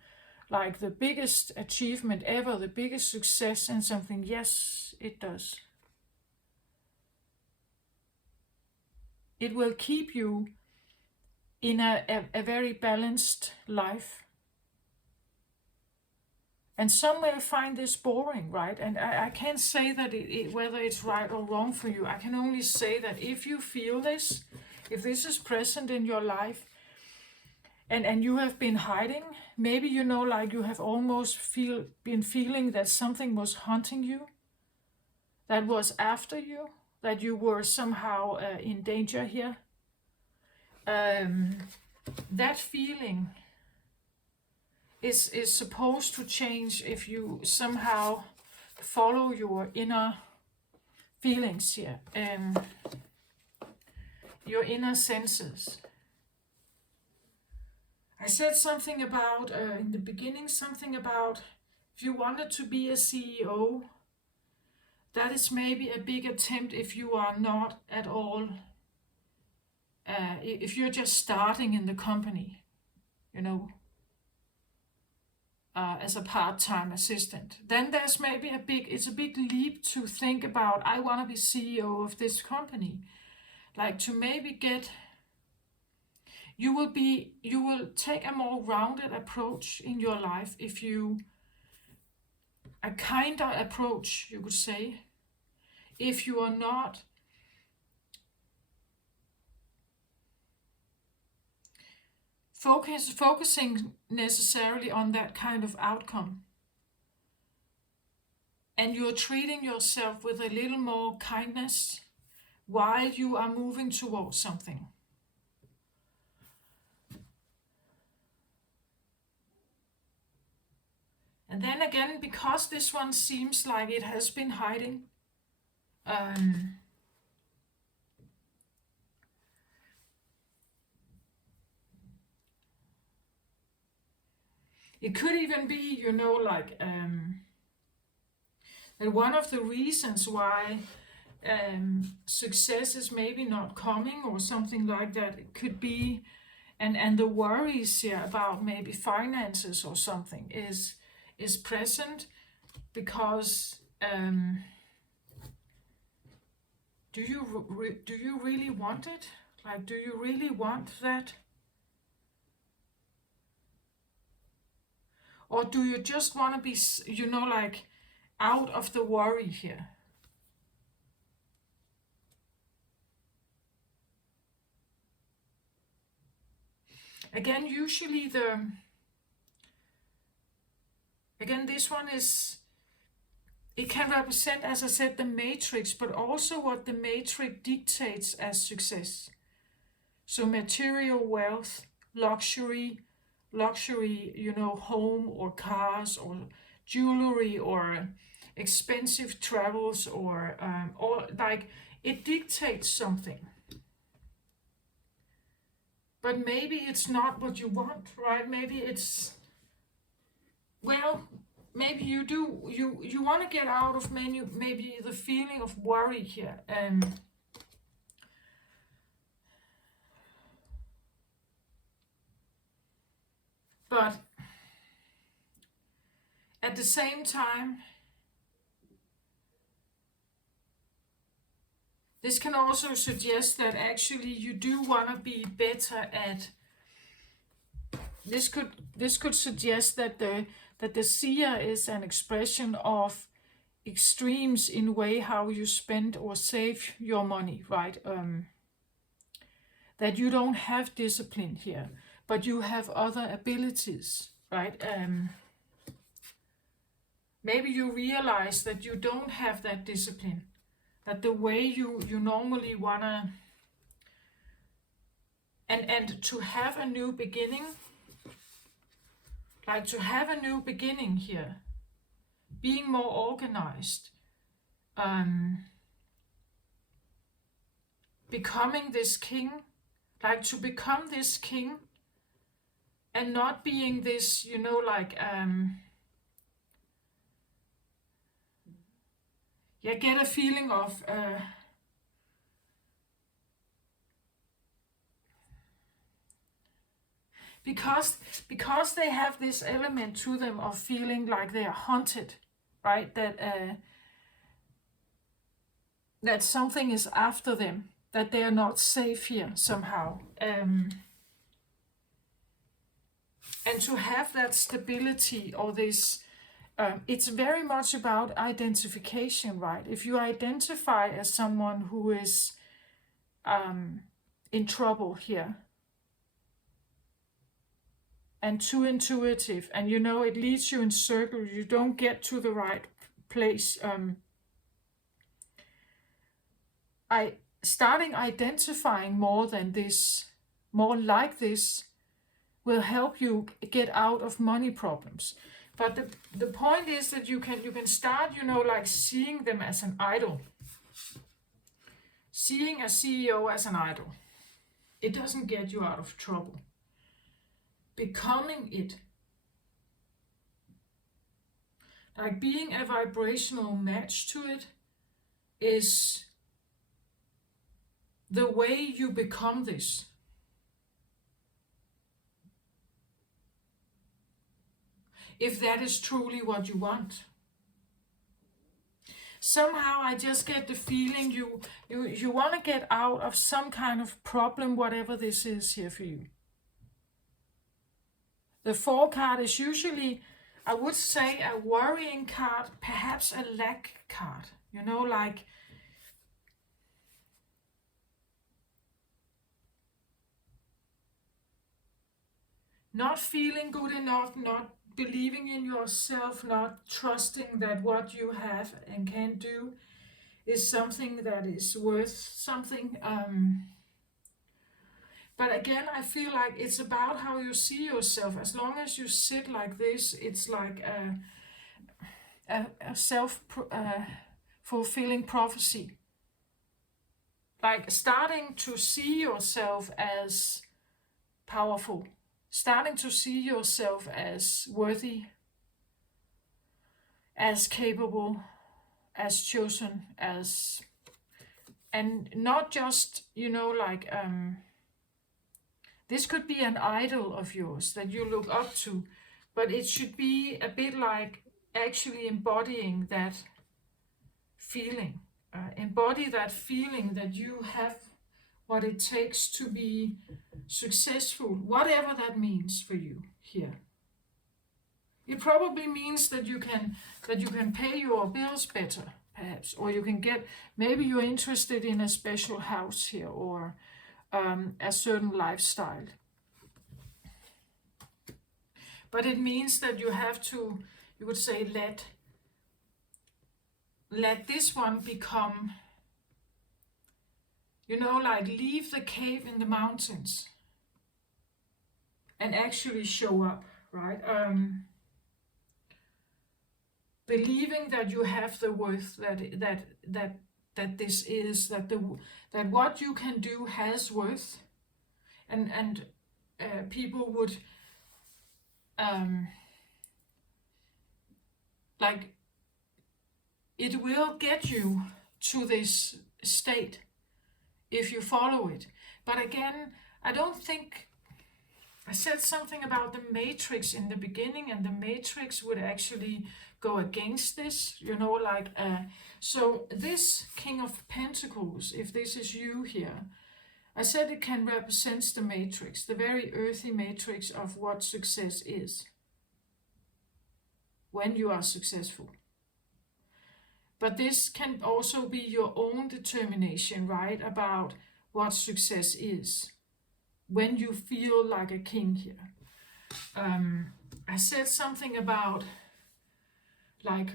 like the biggest achievement ever, the biggest success in something. Yes, it does. It will keep you in a very balanced life. And some may find this boring, right? And I can't say that whether it's right or wrong for you. I can only say that if you feel this, if this is present in your life, and you have been hiding, maybe like you have almost been feeling that something was haunting you, that was after you, that you were somehow in danger here. That feeling is supposed to change if you somehow follow your inner feelings here, your inner senses. I said something about, in the beginning, something about if you wanted to be a CEO, that is maybe a big attempt if you are not at all, if you're just starting in the company, as a part-time assistant. Then there's maybe it's a big leap to think about, I want to be CEO of this company. Like to maybe you will take a more rounded approach in your life a kinder approach, you could say, if you are not focusing necessarily on that kind of outcome. And you're treating yourself with a little more kindness while you are moving towards something. And then again, because this one seems like it has been hiding, it could even be, that one of the reasons why success is maybe not coming or something like that, it could be, and the worries here about maybe finances or something is present because do you really want it? Like, do you really want that? Or do you just want to be, like out of the worry here? Again, usually this one it can represent, as I said, the matrix, but also what the matrix dictates as success. So material wealth, luxury, home or cars or jewelry or expensive travels or um, like it dictates something. but maybe it's not what you want, right? Maybe it's, well, maybe you do, you want to get out of maybe the feeling of worry here. But at the same time, this can also suggest that actually you do want to be better at. This could suggest that the seer is an expression of extremes in way how you spend or save your money, right? That you don't have discipline here, but you have other abilities, right? Maybe you realize that you don't have that discipline, that the way you normally wanna, and to have a new beginning, like to have a new beginning here, being more organized, becoming this king, like to become this king and not being this, like, get a feeling of, because they have this element to them of feeling like they are haunted, right? That something is after them, that they are not safe here somehow. And to have that stability or this, it's very much about identification, right? If you identify as someone who is in trouble here, and too intuitive, and it leads you in circles, you don't get to the right place. Starting identifying more than this, more like this, will help you get out of money problems. But the point is that you can start, like seeing them as an idol. Seeing a CEO as an idol. It doesn't get you out of trouble. Becoming it, like being a vibrational match to it, is the way you become this. If that is truly what you want. Somehow I just get the feeling you want to get out of some kind of problem, whatever this is here for you. The 4 card is usually, I would say, a worrying card, perhaps a lack card. Like not feeling good enough, not believing in yourself, not trusting that what you have and can do is something that is worth something. But again, I feel like it's about how you see yourself. As long as you sit like this, it's like a self-fulfilling prophecy. Like starting to see yourself as powerful. Starting to see yourself as worthy, as capable, as chosen, and not just, like, this could be an idol of yours that you look up to, but it should be a bit like actually embodying that feeling. Embody that feeling that you have what it takes to be successful, whatever that means for you here. It probably means that you can pay your bills better, perhaps, or you can get, maybe you're interested in a special house here, or a certain lifestyle. But it means that you have to, you would say, let this one become, like leave the cave in the mountains and actually show up, right? Believing that you have the worth, that this is, that what you can do has worth, and people would like, it will get you to this state if you follow it. But again, I don't think I said something about the matrix in the beginning, and the matrix would actually go against this, so this King of Pentacles, if this is you here, I said it can represent the matrix, the very earthy matrix of what success is when you are successful. But this can also be your own determination, right, about what success is when you feel like a king here. I said something about like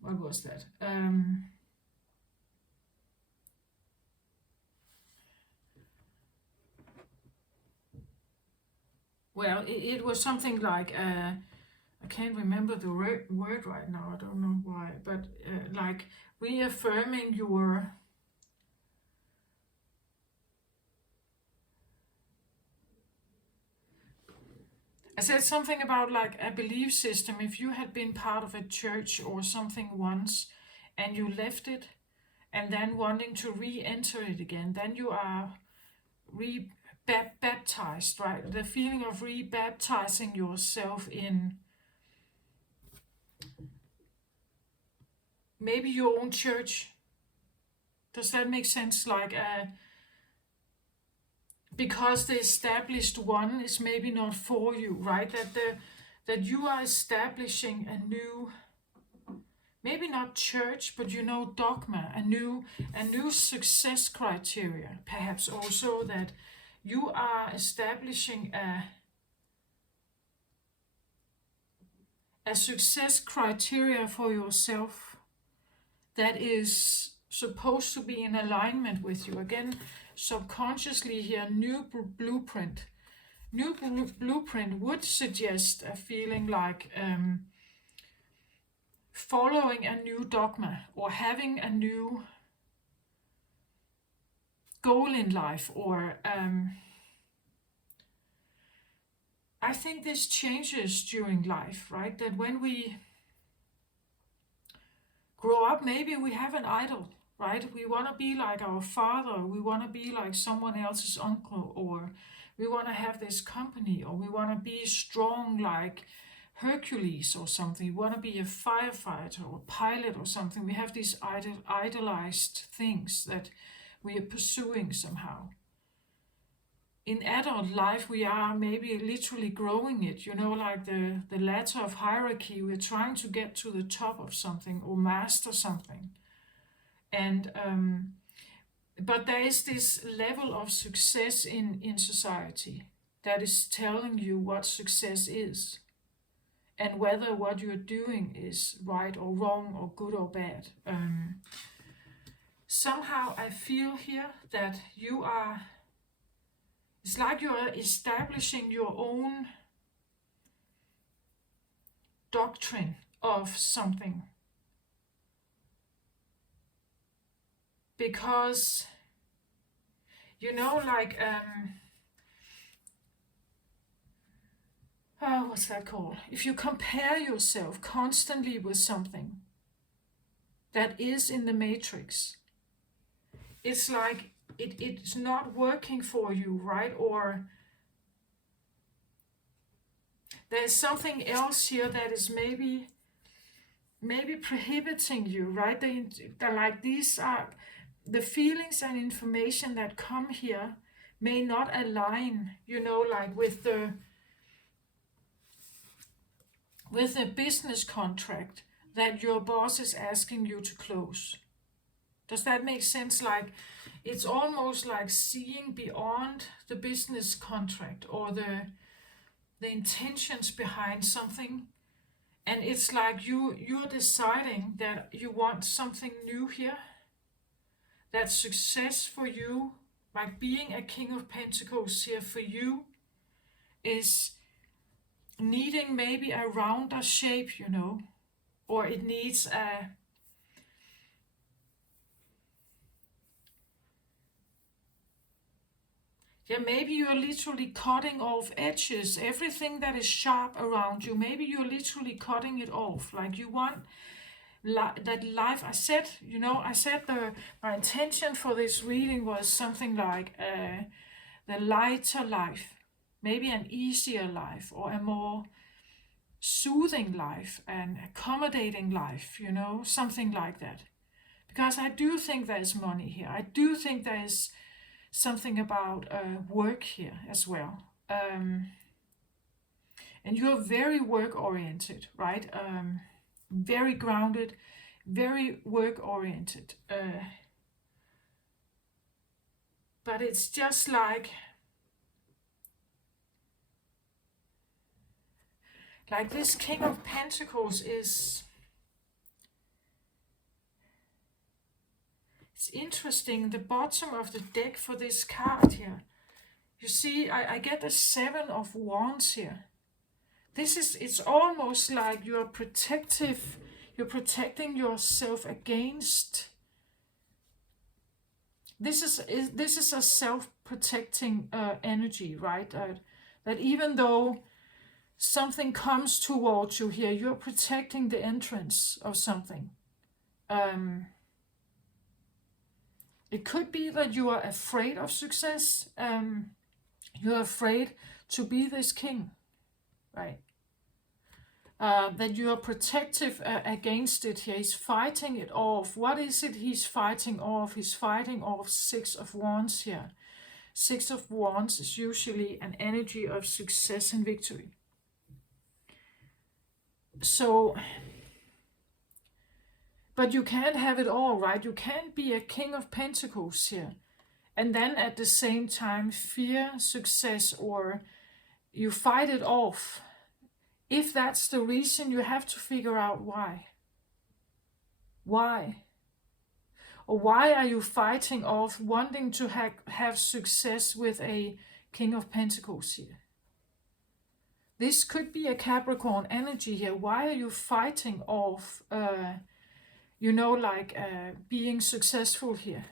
what was that? Well, it was something like, I can't remember the word right now, I don't know why, but like reaffirming your, I said something about like a belief system. If you had been part of a church or something once and you left it and then wanting to re-enter it again, then you are baptized, right? The feeling of re-baptizing yourself in maybe your own church. Does that make sense? Like because the established one is maybe not for you, right? That you are establishing a new, maybe not church, but dogma, a new success criteria. Perhaps also that you are establishing a success criteria for yourself that is supposed to be in alignment with you. Again, subconsciously here, new blueprint. New blueprint would suggest a feeling like following a new dogma or having a new goal in life, or I think this changes during life, right? That when we grow up, maybe we have an idol, right? We want to be like our father, we want to be like someone else's uncle, or we want to have this company, or we want to be strong like Hercules or something. We want to be a firefighter or pilot or something. We have these idolized things that we are pursuing somehow. In adult life, we are maybe literally growing it, like the ladder of hierarchy. We're trying to get to the top of something or master something. And but there is this level of success in society that is telling you what success is, and whether what you're doing is right or wrong or good or bad. Somehow I feel here that it's like you're establishing your own doctrine of something. Because, what's that called? If you compare yourself constantly with something that is in the matrix, it's like it's not working for you, right? Or there's something else here that is maybe prohibiting you, right? They're like, these are the feelings and information that come here may not align, like with the business contract that your boss is asking you to close. Does that make sense? Like, it's almost like seeing beyond the business contract or the intentions behind something. And it's like you're deciding that you want something new here. That success for you, like being a King of Pentacles here for you, is needing maybe a rounder shape, or it needs Yeah, maybe you're literally cutting off edges, everything that is sharp around you. Maybe you're literally cutting it off. Like you want that life. I said my intention for this reading was something like the lighter life, maybe an easier life, or a more soothing life, an accommodating life, something like that. Because I do think there's money here. I do think there's something about work here as well. And you're very work oriented, right? Very grounded, very work oriented. But it's just like this King of Pentacles is. It's interesting, the bottom of the deck for this card here. You see, I get the 7 of Wands here. It's almost like you're protective, you're protecting yourself against. This is a self-protecting energy, right? That even though something comes towards you here, you're protecting the entrance of something. It could be that you are afraid of success. You're afraid to be this king, right? That you are protective against it here. He's fighting it off. What is it he's fighting off? He's fighting off 6 of Wands here. 6 of Wands is usually an energy of success and victory. So, but you can't have it all, right? You can't be a King of Pentacles here and then at the same time fear success, or you fight it off. If that's the reason, you have to figure out why. Why? Or why are you fighting off wanting to have success with a King of Pentacles here? This could be a Capricorn energy here. Why are you fighting off being successful here?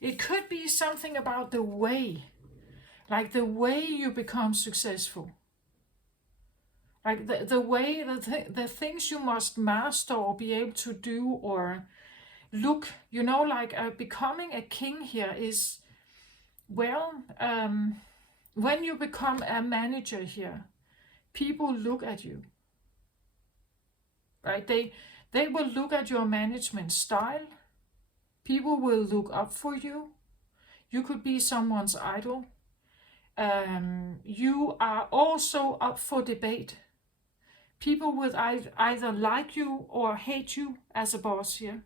It could be something about the way, like the way you become successful. Like the way, the things you must master or be able to do or look, becoming a king here is, when you become a manager here, people look at you, right? They will look at your management style. People will look up for you. You could be someone's idol. You are also up for debate. People will either like you or hate you as a boss here.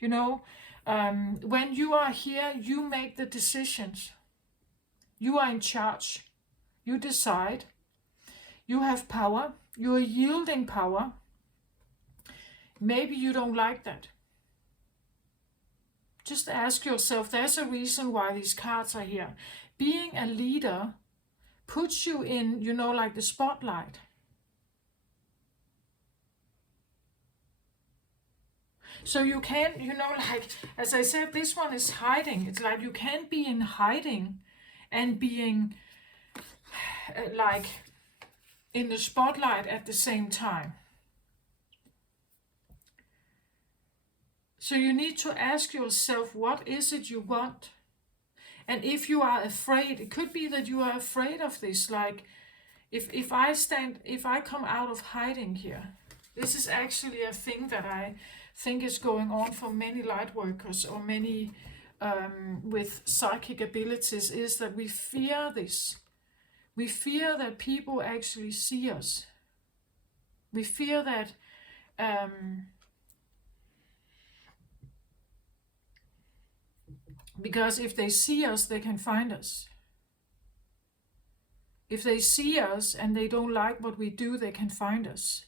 When you are here, you make the decisions. You are in charge. You decide. You have power. You are yielding power. Maybe you don't like that. Just ask yourself, there's a reason why these cards are here. Being a leader puts you in, the spotlight. So you can't, as I said, this one is hiding. It's like you can't be in hiding and being in the spotlight at the same time. So you need to ask yourself, what is it you want? And if you are afraid, it could be that you are afraid of this. Like if I come out of hiding here, this is actually a thing that I think is going on for many light workers or many with psychic abilities, is that we fear this. We fear that people actually see us. We fear that because if they see us, they can find us. If they see us and they don't like what we do, they can find us.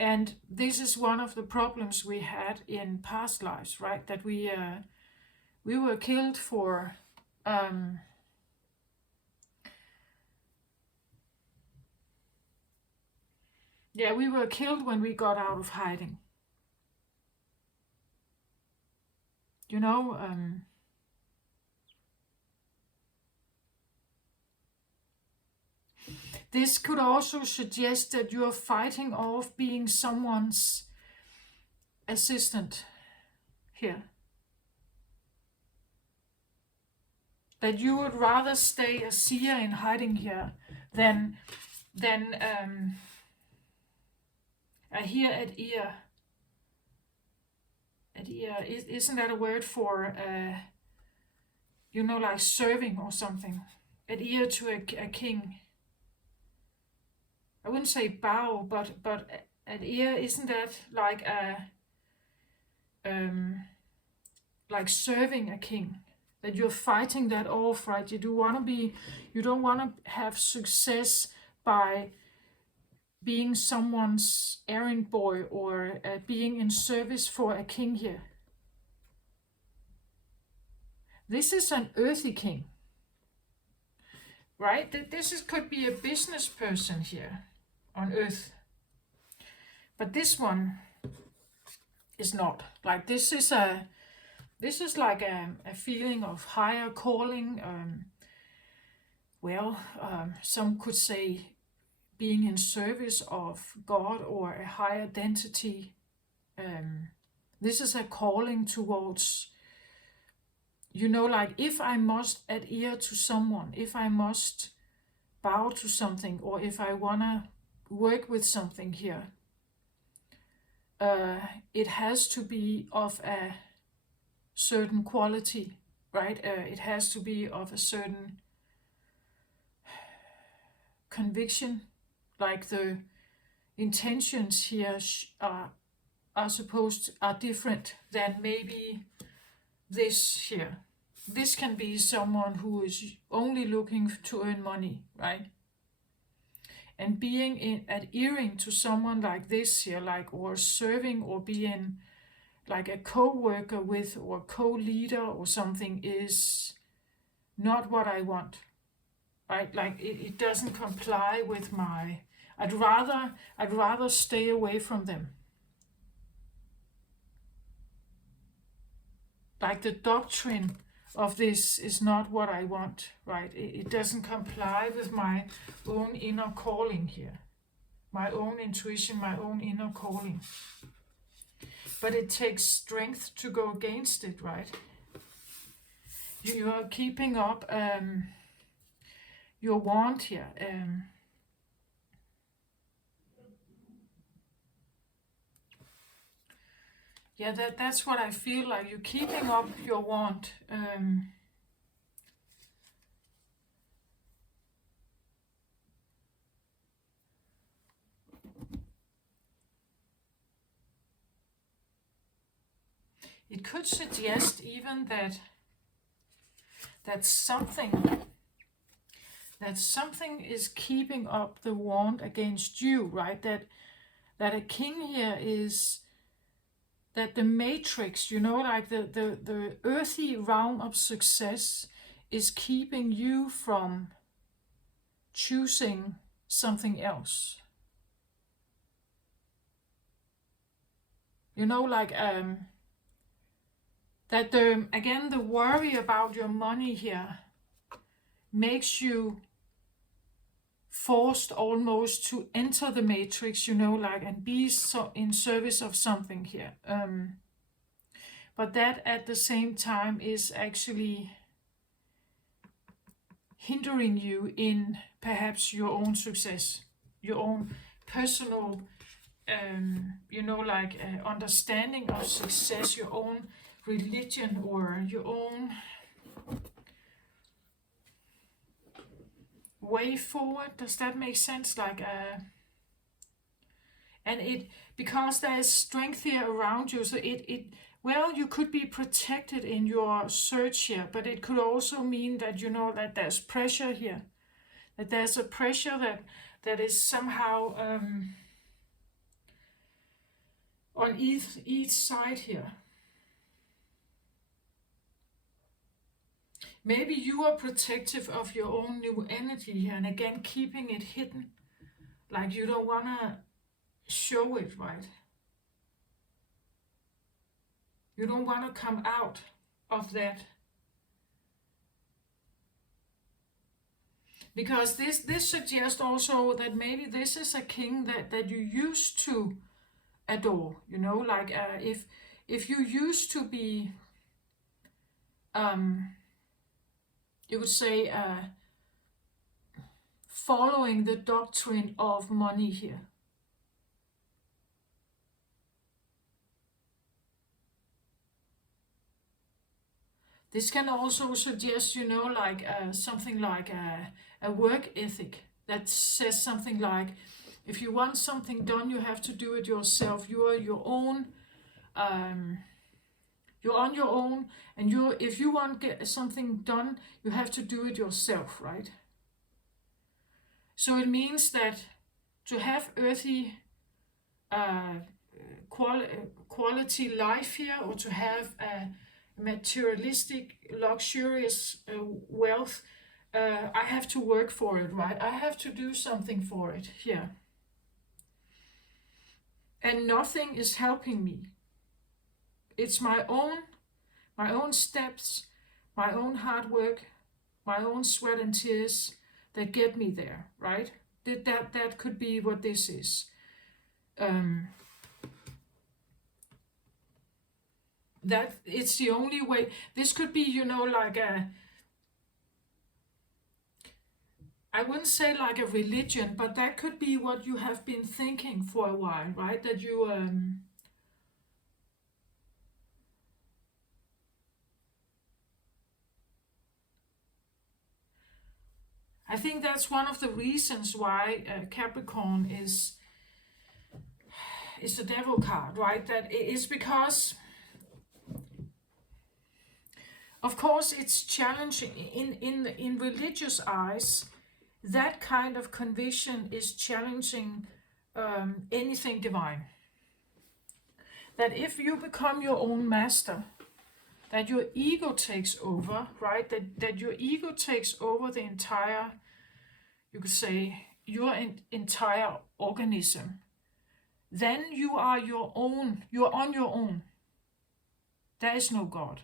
And this is one of the problems we had in past lives, right? That we were killed for we were killed when we got out of hiding. you know, this could also suggest that you are fighting off being someone's assistant here. That you would rather stay a seer in hiding here than I hear at ear. At ear, isn't that a word for, you know, like serving or something? At ear to a king. I wouldn't say bow, but at ear, isn't that like like serving a king? That you're fighting that off, right? You don't want to have success by being someone's errand boy or being in service for a king here. This is an earthy king, right? Could be a business person here on earth. But this one is not. Like this is like a feeling of higher calling. Some could say being in service of God or a higher identity. This is a calling towards, you know, like if I must adhere to someone, if I must bow to something, or if I want to work with something here, it has to be of a certain quality, right? It has to be of a certain conviction, like the intentions here are different than maybe this here. This can be someone who is only looking to earn money, right? And being adhering to someone like this here, like, or serving or being like a co-worker with or co-leader or something is not what I want, right? Like it doesn't comply with my, I'd rather stay away from them. Like the doctrine of this is not what I want, right? It doesn't comply with my own inner calling here, my own intuition, my own inner calling. But it takes strength to go against it, right? You are keeping up your want here. Yeah, that's what I feel like. You're keeping up your want. It could suggest even that something is keeping up the want against you, right? That a king here is, that the matrix, you know, like the earthy realm of success is keeping you from choosing something else. You know, like that the worry about your money here makes you forced almost to enter the matrix, you know, like, and be so in service of something here. But that at the same time is actually hindering you in perhaps your own success, your own personal, you know, like understanding of success, your own religion or your own way forward. Does that make sense? Like and it, because there is strength here around you, so well, you could be protected in your search here, but it could also mean that, you know, that there's pressure here, that there's a pressure that is somehow on each side here. Maybe you are protective of your own new energy here, and again, keeping it hidden. Like you don't want to show it, right? You don't want to come out. of that. Because this suggests also that maybe this is a king that you used to adore, like if you used to be, you would say, following the doctrine of money here. This can also suggest, like something like a work ethic that says something like, if you want something done, you have to do it yourself. You are your own. You're on your own, and if you want to get something done, you have to do it yourself, right? So it means that to have earthy quality life here, or to have a materialistic, luxurious wealth, I have to work for it, right? I have to do something for it here. And nothing is helping me. It's my own steps, my own hard work, my own sweat and tears that get me there, right? That could be what this is. That it's the only way. This could be, like I wouldn't say like a religion, but that could be what you have been thinking for a while, right? That you I think that's one of the reasons why Capricorn is the devil card, right? That is because, of course, it's challenging in religious eyes. That kind of conviction is challenging anything divine. That if you become your own master, that your ego takes over, right? That your ego takes over the entire, you could say, your entire organism. Then you are your own, you're on your own. There is no God.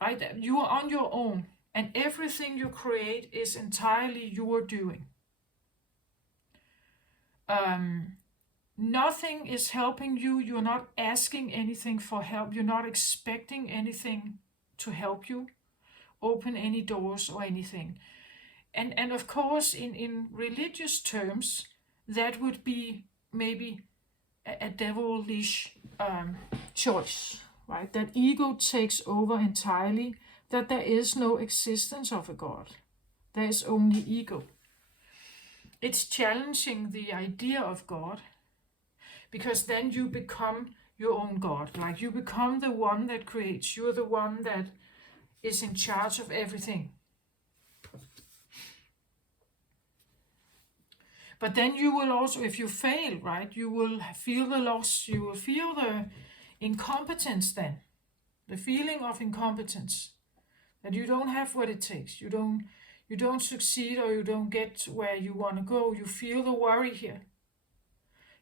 Right? You are on your own, and everything you create is entirely your doing. Nothing is helping you. You're not asking anything for help. You're not expecting anything to help you open any doors or anything. And of course, in religious terms, that would be maybe a devilish choice, right? That ego takes over entirely, that there is no existence of a God. There is only ego. It's challenging the idea of God, because then you become your own God. Like you become the one that creates. You're the one that is in charge of everything. But then you will also, if you fail, right, you will feel the loss. You will feel the incompetence then. The feeling of incompetence. That you don't have what it takes. You don't succeed, or you don't get where you want to go. You feel the worry here.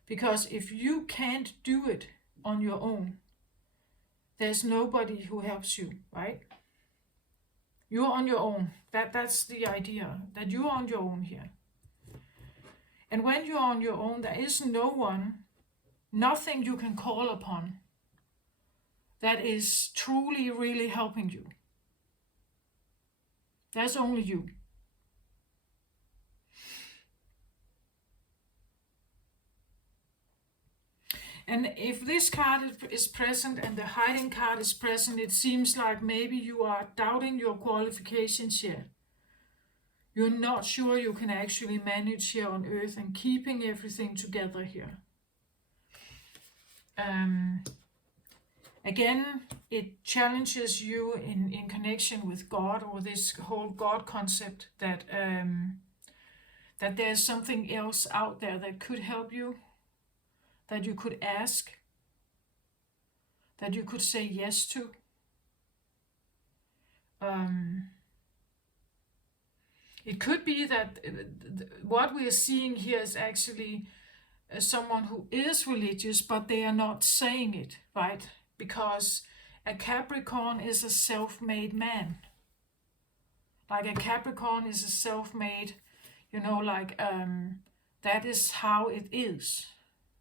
Because if you can't do it on your own, there's nobody who helps you, right? You're on your own. That's the idea, that you're on your own here. And when you're on your own, there is no one, nothing you can call upon that is truly, really helping you. There's only you. And if this card is present and the hiding card is present, it seems like maybe you are doubting your qualifications here. You're not sure you can actually manage here on earth and keeping everything together here. Again, it challenges you in connection with God, or this whole God concept, that there's something else out there that could help you, that you could ask, that you could say yes to. It could be that what we are seeing here is actually someone who is religious, but they are not saying it, right? because a Capricorn is a self-made man. Like a Capricorn is a self-made, that is how it is.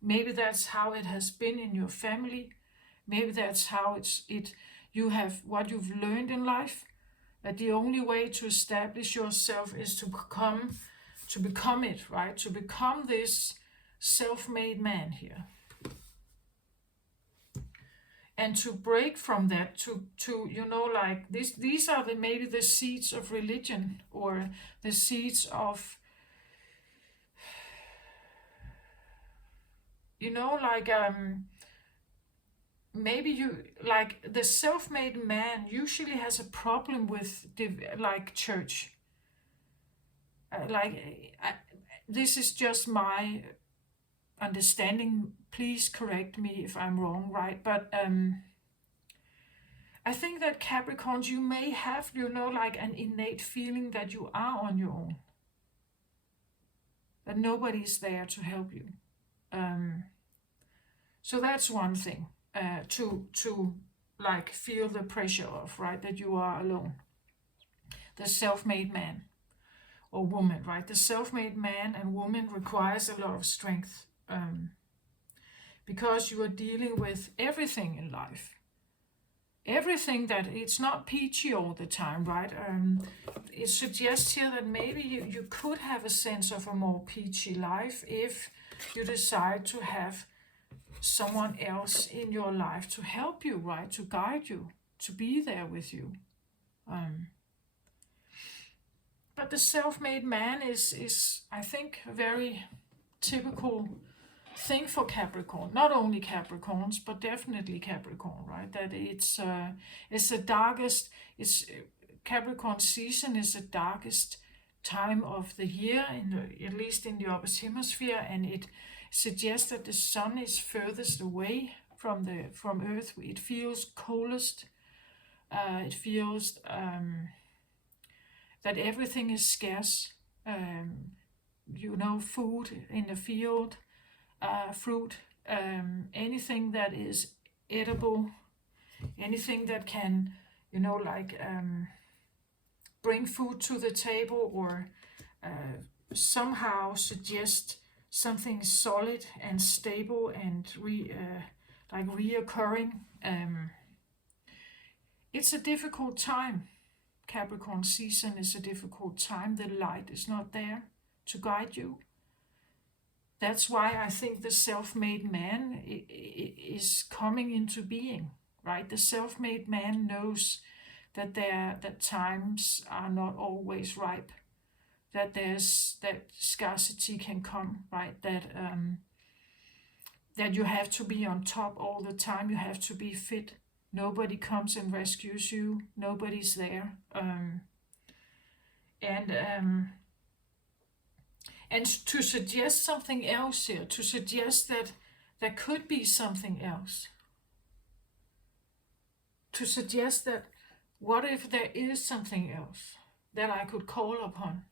Maybe that's how it has been in your family. Maybe that's how you have what you've learned in life. That the only way to establish yourself is to become it, right? To become this self-made man here. And to break from that, these are maybe the seeds of religion, or the seeds of, maybe the self-made man usually has a problem with church. This is just my understanding. Please correct me if I'm wrong, right? But I think that Capricorns, you may have, an innate feeling that you are on your own, that nobody's there to help you. So that's one thing to feel the pressure of, right? That you are alone. The self-made man or woman, right? The self-made man and woman requires a lot of strength because you are dealing with everything in life. Everything that it's not peachy all the time, right? It suggests here that maybe you could have a sense of a more peachy life if you decide to have someone else in your life to help you, right? To guide you, to be there with you. But the self-made man is, I think, a very typical thing for Capricorn. Not only Capricorns, but definitely Capricorn, right? That it's the darkest. Capricorn season is the darkest time of the year, at least in the opposite hemisphere, and it suggests that the sun is furthest away from Earth. It feels coldest. It feels that everything is scarce. Food in the field, fruit, anything that is edible, anything that can, bring food to the table, or somehow suggest something solid and stable and reoccurring. It's a difficult time. Capricorn season is a difficult time. The light is not there to guide you. That's why I think the self-made man is coming into being, right? The self-made man knows that times are not always ripe, that scarcity can come, right? That you have to be on top all the time. You have to be fit. Nobody comes and rescues you. Nobody's there. And to suggest something else here, to suggest that there could be something else. To suggest that, what if there is something else that I could call upon?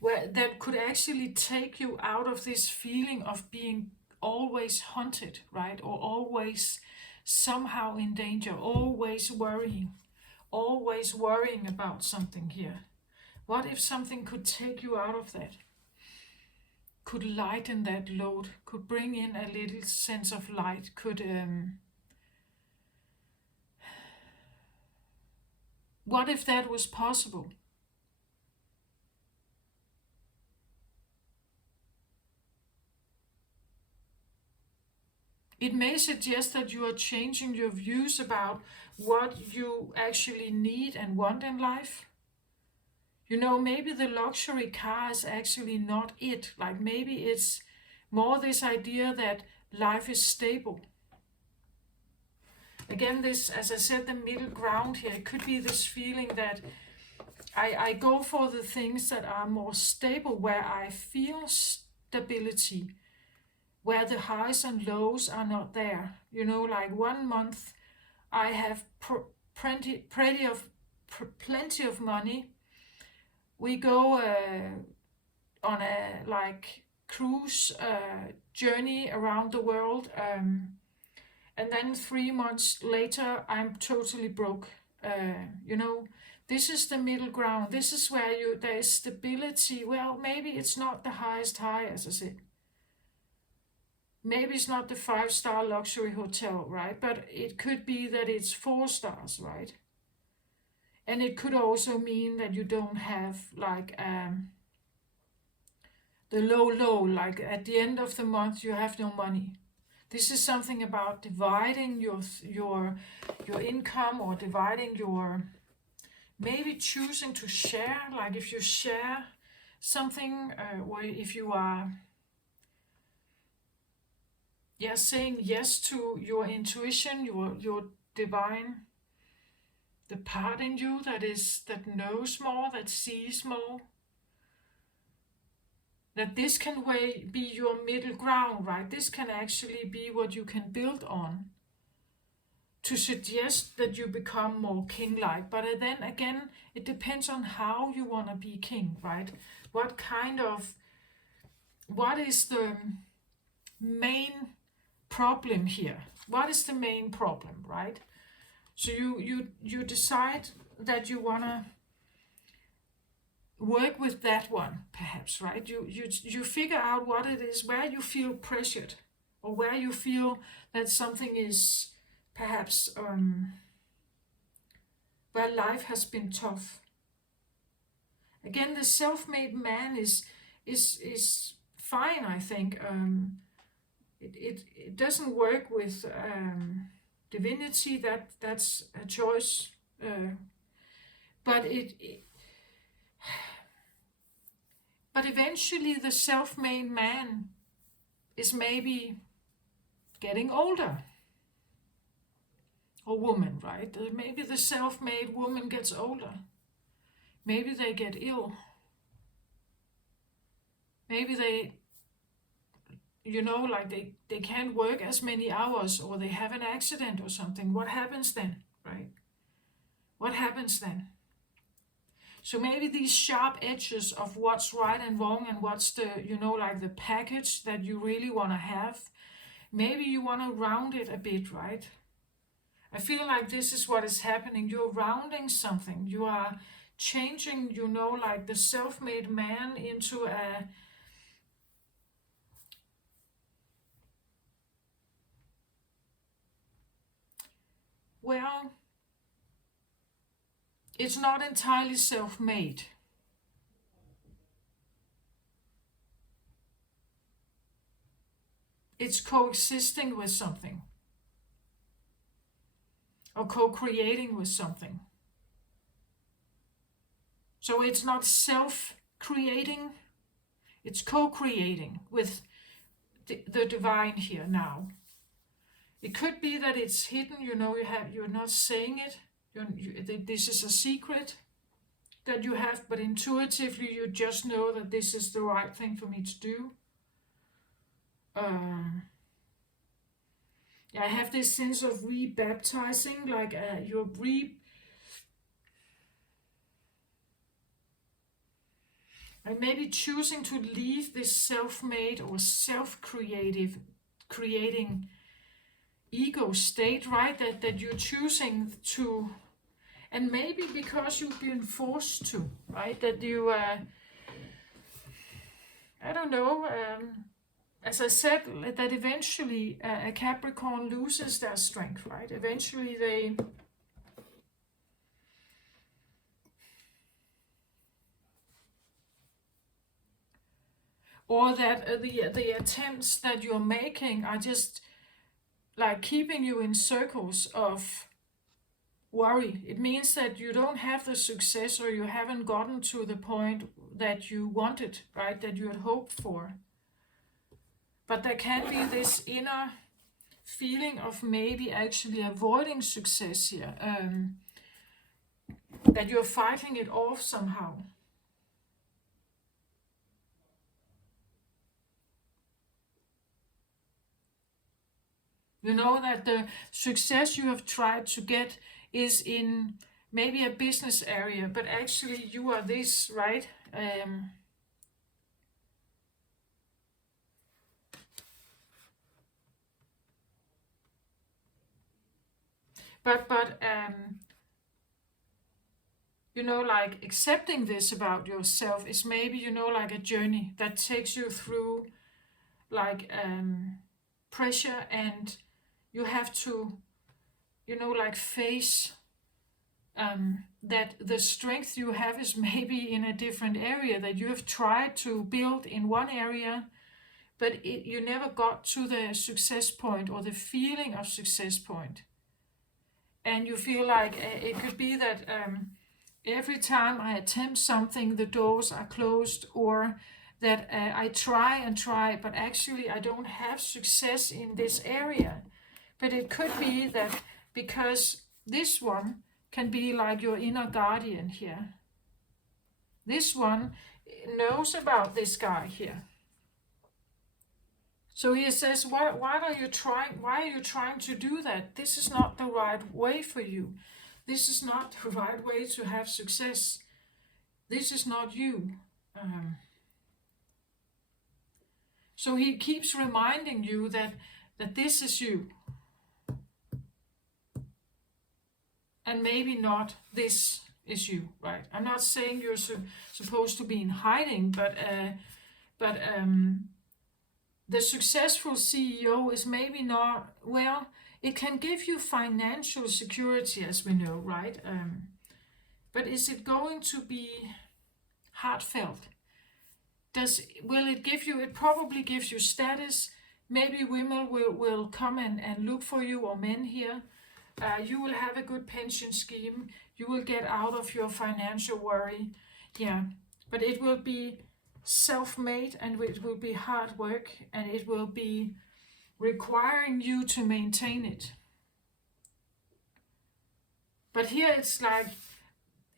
Where that could actually take you out of this feeling of being always hunted, right? Or always somehow in danger, always worrying about something here. What if something could take you out of that? Could lighten that load, could bring in a little sense of light, could what if that was possible? It may suggest that you are changing your views about what you actually need and want in life. Maybe the luxury car is actually not it. Like maybe it's more this idea that life is stable. Again, this, as I said, the middle ground here, it could be this feeling that I go for the things that are more stable, where I feel stability, where the highs and lows are not there. Like 1 month I have plenty of money, We go on a like cruise journey around the world, and then 3 months later I'm totally broke. You know, this is the middle ground. This is where there is stability. Well, maybe it's not the highest high, as I said. Maybe it's not the 5-star luxury hotel, right? But it could be that it's 4 stars, right? And it could also mean that you don't have like the low, like at the end of the month you have no money. This is something about dividing your income, or dividing your, maybe choosing to share. Like if you share something, or if you are saying yes to your intuition, your divine, the part in you that knows more, that sees more, that this can be your middle ground, right? This can actually be what you can build on to suggest that you become more king-like. But then again, it depends on how you want to be king, right? What is the main problem here? What is the main problem, right? So you decide that you want to work with that one, perhaps, right? You figure out what it is, where you feel pressured, or where you feel that something is perhaps where life has been tough. Again, the self-made man is fine, I think. It doesn't work with divinity. That's a choice, but but eventually the self-made man is maybe getting older, or woman, right? Maybe the self-made woman gets older. Maybe they get ill. Maybe they, like they can't work as many hours, or they have an accident or something. What happens then, right? What happens then? So maybe these sharp edges of what's right and wrong, and what's the, like the package that you really want to have, maybe you want to round it a bit, right? I feel like this is what is happening. You're rounding something. You are changing, like the self-made man into a, well, it's not entirely self-made. It's coexisting with something, or co-creating with something. So it's not self-creating, it's co-creating with the divine here now. It could be that it's hidden, you're not saying it. This is a secret that you have, but intuitively you just know that this is the right thing for me to do. I have this sense of rebaptizing, like you're and maybe choosing to leave this self-made or self-creating ego state, right? That you're choosing to, and maybe because you've been forced to, right? That you, I don't know, as I said, that eventually a Capricorn loses their strength, right? Eventually they, or that the attempts that you're making are just like keeping you in circles of worry. It means that you don't have the success, or you haven't gotten to the point that you wanted, right? That you had hoped for. But there can be this inner feeling of maybe actually avoiding success here, that you're fighting it off somehow. That the success you have tried to get is in maybe a business area, but actually you are this, right? But you know, like accepting this about yourself is maybe, you know, like a journey that takes you through like pressure, and you have to, you know, like face that the strength you have is maybe in a different area, that you have tried to build in one area, but you never got to the success point or the feeling of success point. And you feel like it could be that every time I attempt something, the doors are closed, or that I try and try, but actually I don't have success in this area. But it could be that because this one can be like your inner guardian here. This one knows about this guy here. So he says, why are you trying? Why are you trying to do that? This is not the right way for you. This is not the right way to have success. This is not you. So he keeps reminding you that this is you. And maybe not this is you, right? I'm not saying you're supposed to be in hiding, but the successful CEO is maybe not, well, it can give you financial security, as we know, right? But is it going to be heartfelt? Will it give you, it probably gives you status. Maybe women will come and look for you, or men here. You will have a good pension scheme. You will get out of your financial worry. Yeah, but it will be self-made, and it will be hard work, and it will be requiring you to maintain it. But here it's like,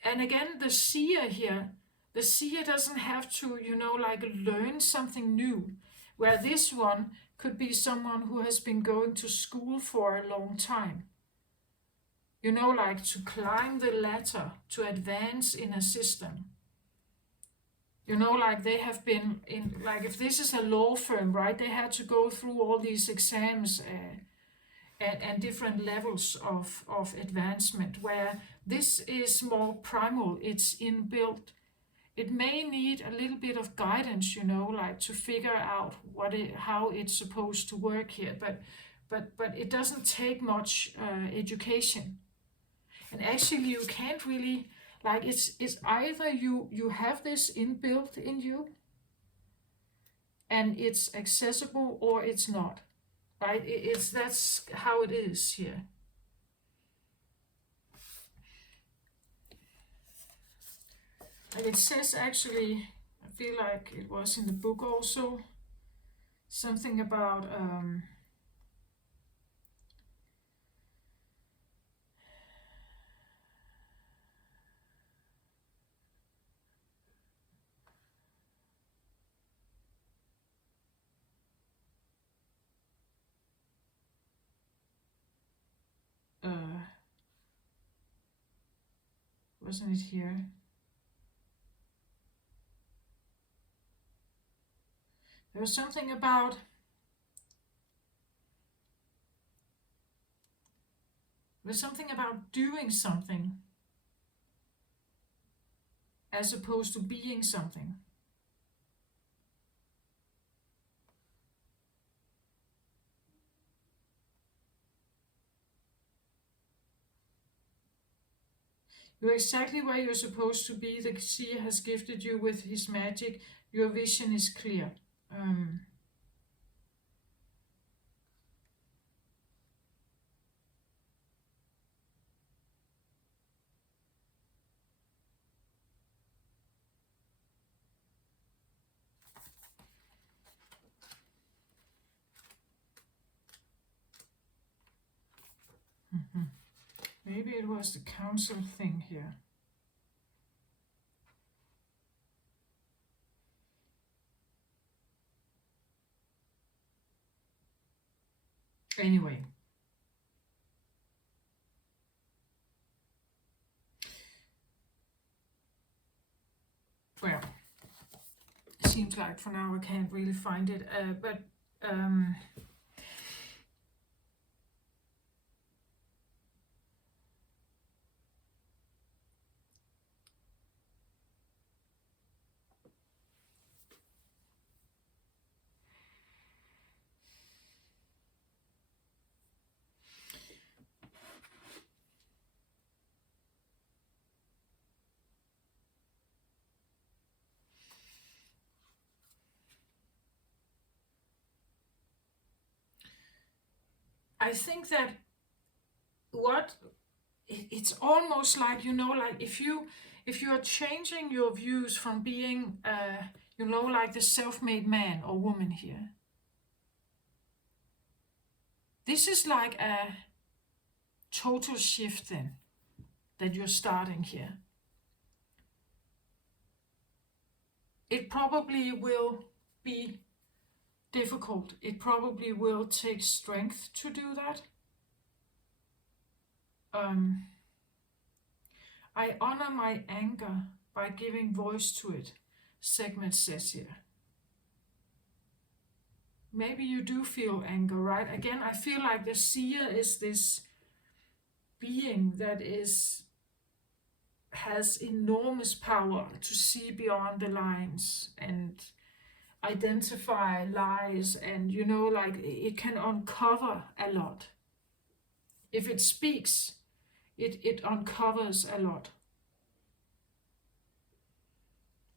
and again, the seer here, the seer doesn't have to, you know, like learn something new. Where this one could be someone who has been going to school for a long time. You know, like to climb the ladder, to advance in a system. You know, like they have been in, like if this is a law firm, right, they had to go through all these exams and different levels of advancement, where this is more primal, it's inbuilt. It may need a little bit of guidance, you know, like to figure out how it's supposed to work here, but it doesn't take much education. And actually you can't really, like it's either you have this inbuilt in you and it's accessible, or it's not, right? That's how it is here. And it says, actually, I feel like it was in the book also, something about wasn't it here? There was something about doing something as opposed to being something. You're exactly where you're supposed to be. The seer has gifted you with his magic. Your vision is clear. Maybe it was the council thing here. Anyway. Well, it seems like for now I can't really find it, but um, I think that what it's almost like, like if you are changing your views from being like the self-made man or woman here, this is like a total shift then that you're starting here. It probably will be difficult. It probably will take strength to do that. I honor my anger by giving voice to it, segment says here. Maybe you do feel anger, right? Again, I feel like the seer is this being that has enormous power to see beyond the lines and identify lies, and like it can uncover a lot. If it speaks, it uncovers a lot.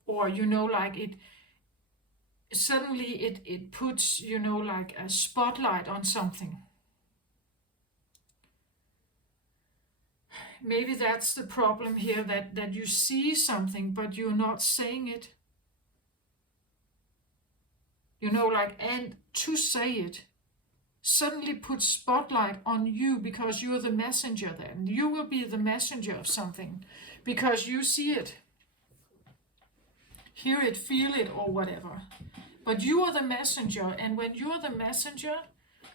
Or like it suddenly it puts like a spotlight on something. Maybe that's the problem here, that you see something but you're not saying it. Like, and to say it suddenly puts spotlight on you because you're the messenger. Then you will be the messenger of something because you see it, hear it, feel it, or whatever. But you are the messenger, and when you're the messenger,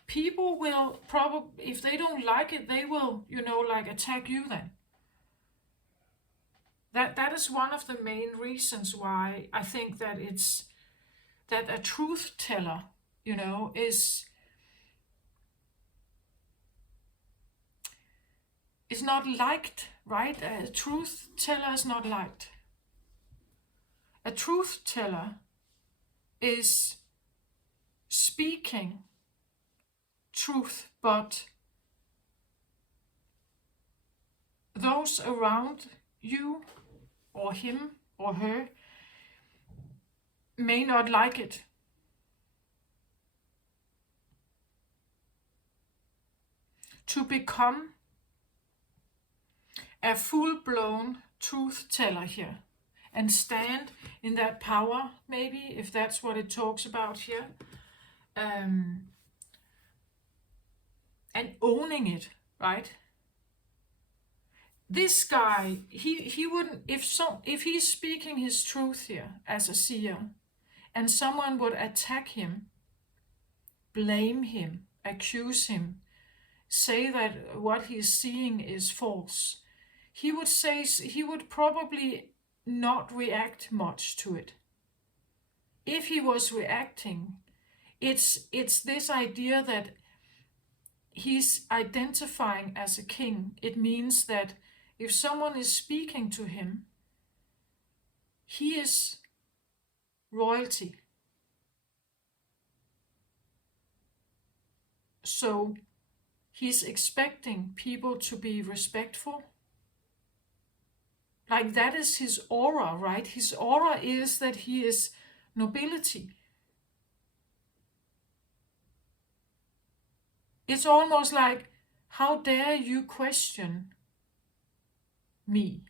people will probably, if they don't like it, they will, like attack you then. That is one of the main reasons why I think that it's that a truth teller, is not liked, right? A truth teller is not liked. A truth teller is speaking truth, but those around you, or him or her, may not like it. To become a full-blown truth teller here and stand in that power, maybe, if that's what it talks about here, and owning it, right? This guy, he wouldn't, if he's speaking his truth here as a seer, and someone would attack him, blame him, accuse him, say that what he's seeing is false, he would probably not react much to it. If he was reacting, it's this idea that he's identifying as a king. It means that if someone is speaking to him, he is royalty. So he's expecting people to be respectful. Like, that is his aura, right? His aura is that he is nobility. It's almost like, how dare you question me,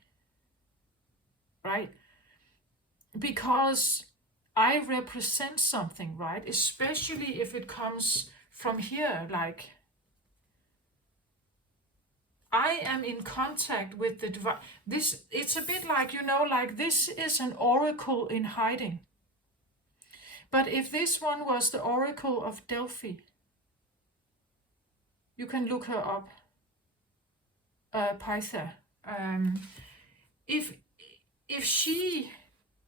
right? Because I represent something, right? Especially if it comes from here, like, I am in contact with the divine. It's a bit like, like this is an oracle in hiding. But if this one was the oracle of Delphi, you can look her up, Pytha. If she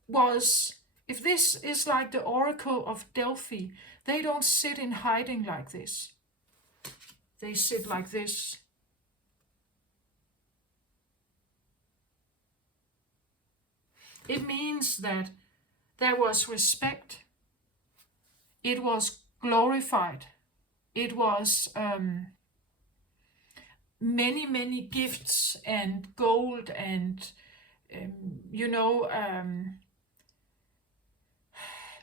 was, if this is like the Oracle of Delphi, they don't sit in hiding like this. They sit like this. It means that there was respect. It was glorified. It was many, many gifts and gold and,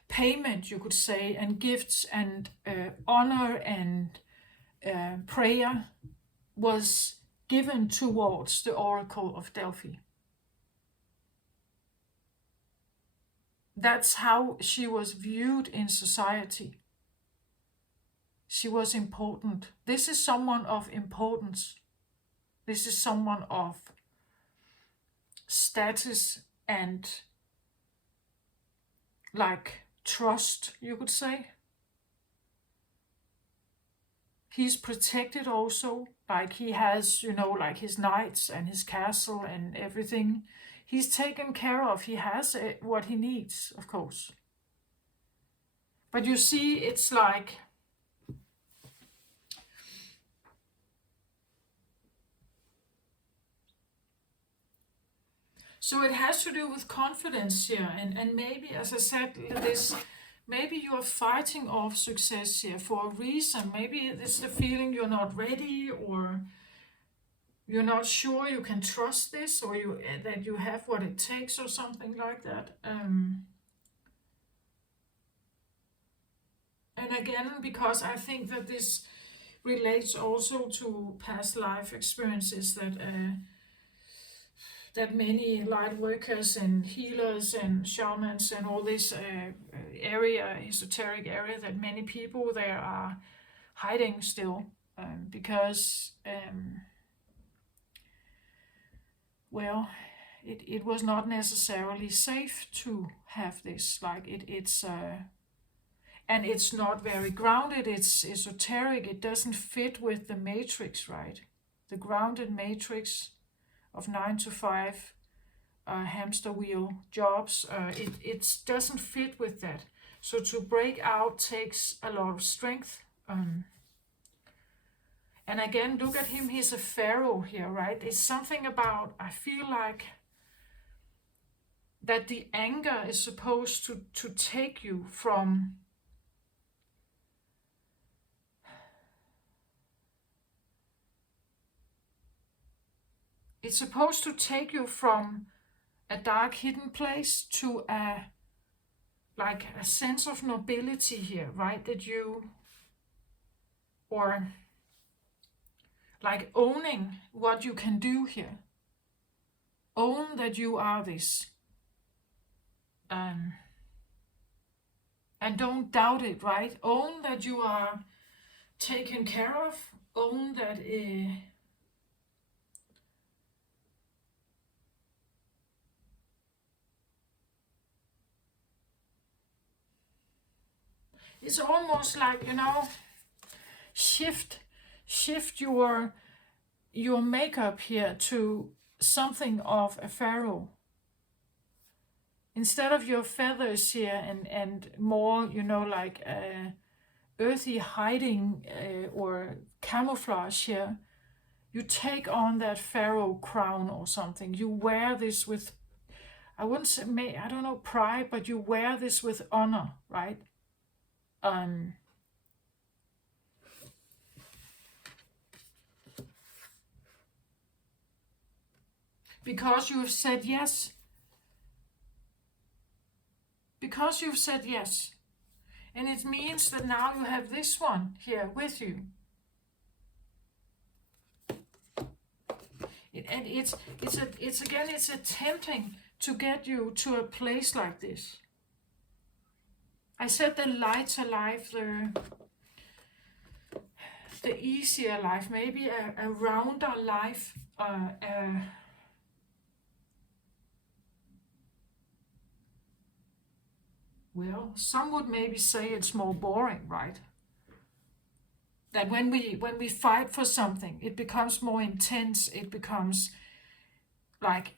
payment, you could say, and gifts and honor and prayer was given towards the Oracle of Delphi. That's how she was viewed in society. She was important. This is someone of importance. This is someone of status and like trust, you could say. He's protected also, like he has, like his knights and his castle and everything. He's taken care of. He has what he needs, of course. But you see, it's like, so it has to do with confidence here. And maybe, as I said, maybe you're fighting off success here for a reason. Maybe it's the feeling you're not ready, or you're not sure you can trust this, or that you have what it takes, or something like that. And again, because I think that this relates also to past life experiences that many light workers and healers and shamans and all this area, esoteric area, that many people there are hiding still, because well, it was not necessarily safe to have this. Like it's and it's not very grounded. It's esoteric. It doesn't fit with the matrix, right? The grounded matrix of 9 to 5 hamster wheel jobs. It doesn't fit with that. So to break out takes a lot of strength. And again, look at him. He's a pharaoh here, right? It's something about, I feel like, that the anger is supposed to take you from it's supposed to take you from a dark hidden place to a sense of nobility here, right? That you, or like owning what you can do here. Own that you are this. And don't doubt it, right? Own that you are taken care of. Own that it's almost like, shift your makeup here to something of a pharaoh. Instead of your feathers here and more, like earthy hiding or camouflage here, you take on that pharaoh crown or something. You wear this with, I wouldn't say, I don't know, pride, but you wear this with honor, right? Because you have said yes. Because you've said yes. And it means that now you have this one here with you. And it's attempting to get you to a place like this. I said the lighter life, the easier life, maybe a rounder life, well, some would maybe say it's more boring, right? That when we fight for something, it becomes more intense. It becomes like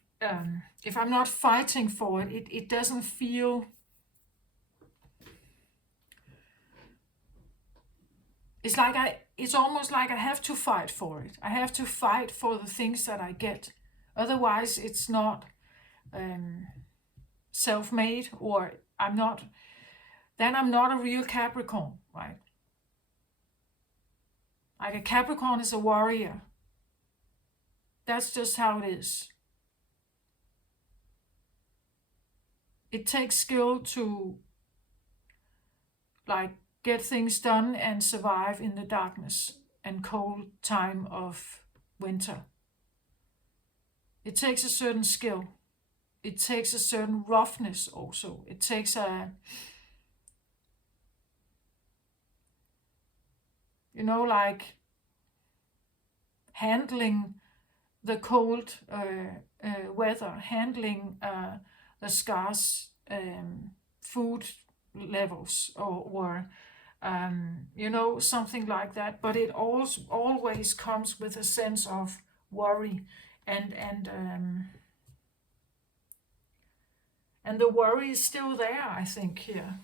if I'm not fighting for it, it doesn't feel, it's almost like I have to fight for it. I have to fight for the things that I get. Otherwise, it's not self-made, or I'm not a real Capricorn, right? Like a Capricorn is a warrior. That's just how it is. It takes skill to like get things done and survive in the darkness and cold time of winter. It takes a certain skill. It takes a certain roughness also. It takes like handling the cold weather, handling the scarce food levels, or something like that. But it always comes with a sense of worry, and the worry is still there, I think, here.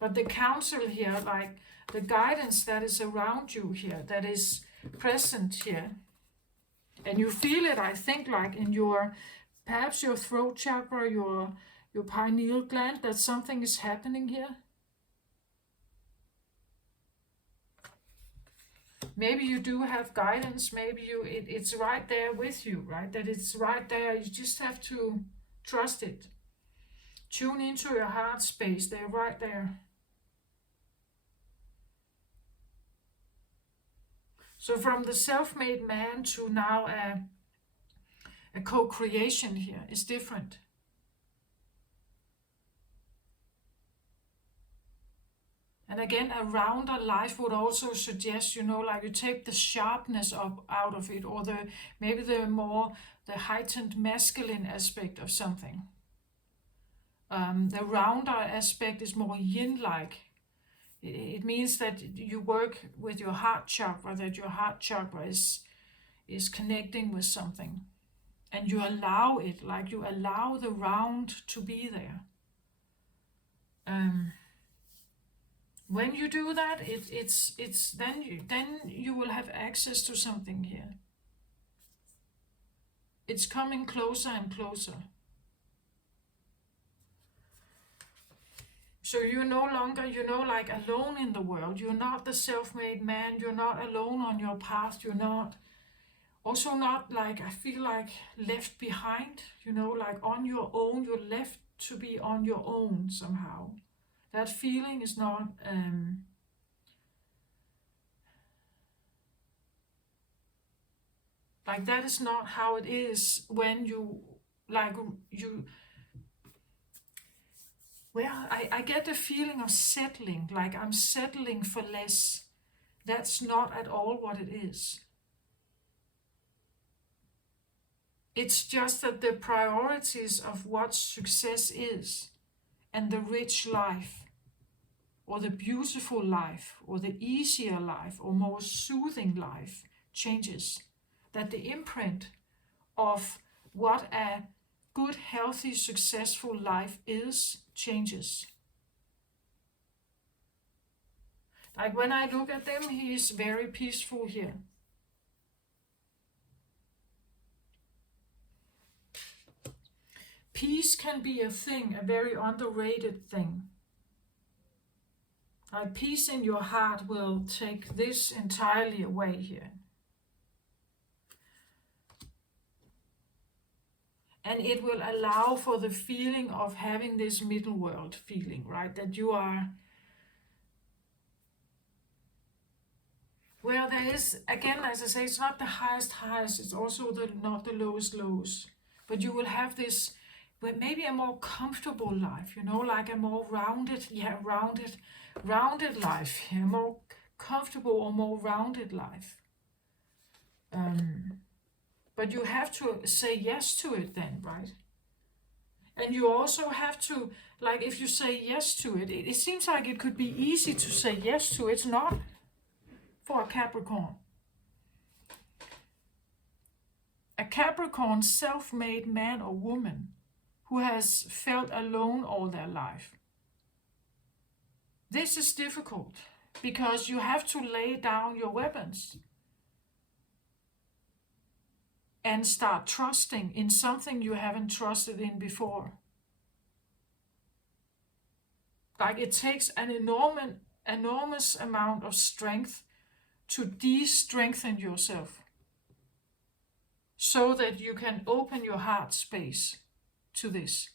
But the counsel here, like the guidance that is around you here, that is present here, and you feel it, I think, like in perhaps your throat chakra, your pineal gland, that something is happening here. Maybe you do have guidance, maybe it's right there with you, right? That it's right there, you just have to trust it. Tune into your heart space, they're right there. So from the self-made man to now a co-creation here is different. And again, a rounder life would also suggest, like you take the sharpness out of it, or maybe the heightened masculine aspect of something. The rounder aspect is more yin-like. It means that you work with your heart chakra, that your heart chakra is connecting with something. And you allow it, like you allow the round to be there. When you do that, then you will have access to something here. It's coming closer and closer. So you're no longer, like alone in the world. You're not the self-made man. You're not alone on your path. You're not, also not like, I feel like left behind, like on your own. You're left to be on your own somehow. That feeling is not, like that is not how it is when I get the feeling of settling, like I'm settling for less. That's not at all what it is. It's just that the priorities of what success is, and the rich life, or the beautiful life, or the easier life, or more soothing life changes. That the imprint of what a good, healthy, successful life is changes. Like when I look at them, he is very peaceful here. Peace can be a thing, a very underrated thing. Like peace in your heart will take this entirely away here. And it will allow for the feeling of having this middle world feeling, right? That you are, well, there is, again, as I say, it's not the highest highs, it's also not the lowest lows. But you will have this, maybe a more comfortable life, like a more rounded life, a more comfortable or more rounded life. But you have to say yes to it then, right? And you also have to, like if you say yes to it, it seems like it could be easy to say yes to it. It's not for a Capricorn. a Capricorn self-made man or woman who has felt alone all their life. This is difficult because you have to lay down your weapons and start trusting in something you haven't trusted in before. Like it takes an enormous amount of strength to de-strengthen yourself so that you can open your heart space to this.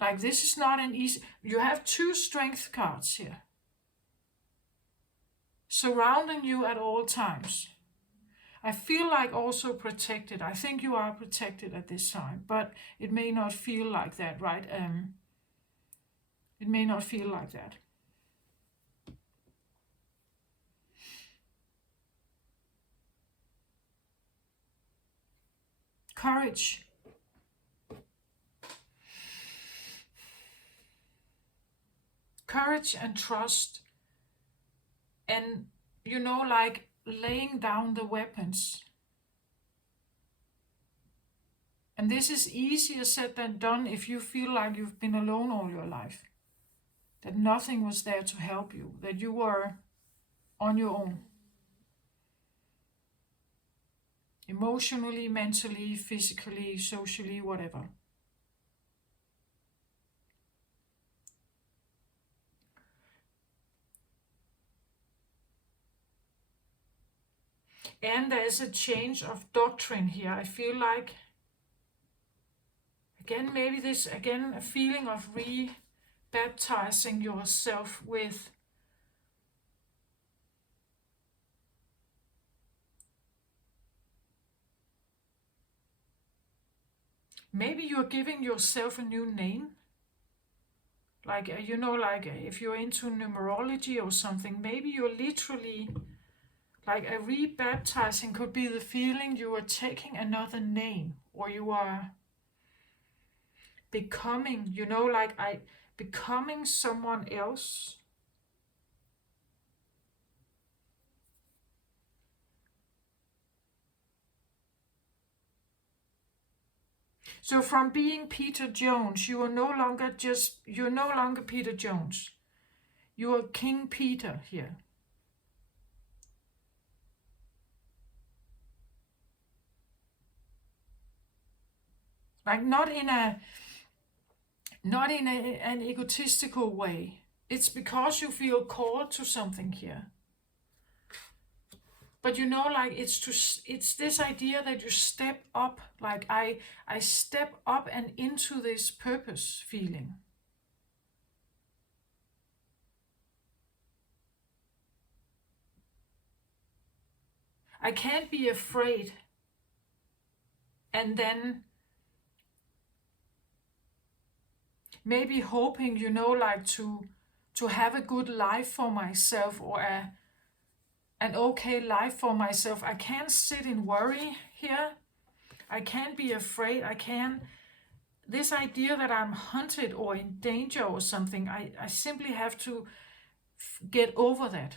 Like this is not an easy, you have 2 strength cards here surrounding you at all times. I feel like also protected. I think you are protected at this time, but it may not feel like that, right? It may not feel like that. Courage. Courage and trust. And, like laying down the weapons. And this is easier said than done if you feel like you've been alone all your life. That nothing was there to help you. That you were on your own. Emotionally, mentally, physically, socially, whatever. And there is a change of doctrine here. I feel like, again, maybe this, again, a feeling of re-baptizing yourself with maybe you're giving yourself a new name. Like, if you're into numerology or something, maybe you're literally, like a rebaptizing could be the feeling you are taking another name, or you are becoming, becoming someone else. So from being Peter Jones, you're no longer Peter Jones. You are King Peter here. Like not in an egotistical way. It's because you feel called to something here. But it's this idea that you step up, like I step up and into this purpose feeling. I can't be afraid and then maybe hoping, to have a good life for myself, or an okay life for myself. I can't sit in worry here. I can't be afraid. This idea that I'm hunted or in danger or something, I simply have to get over that.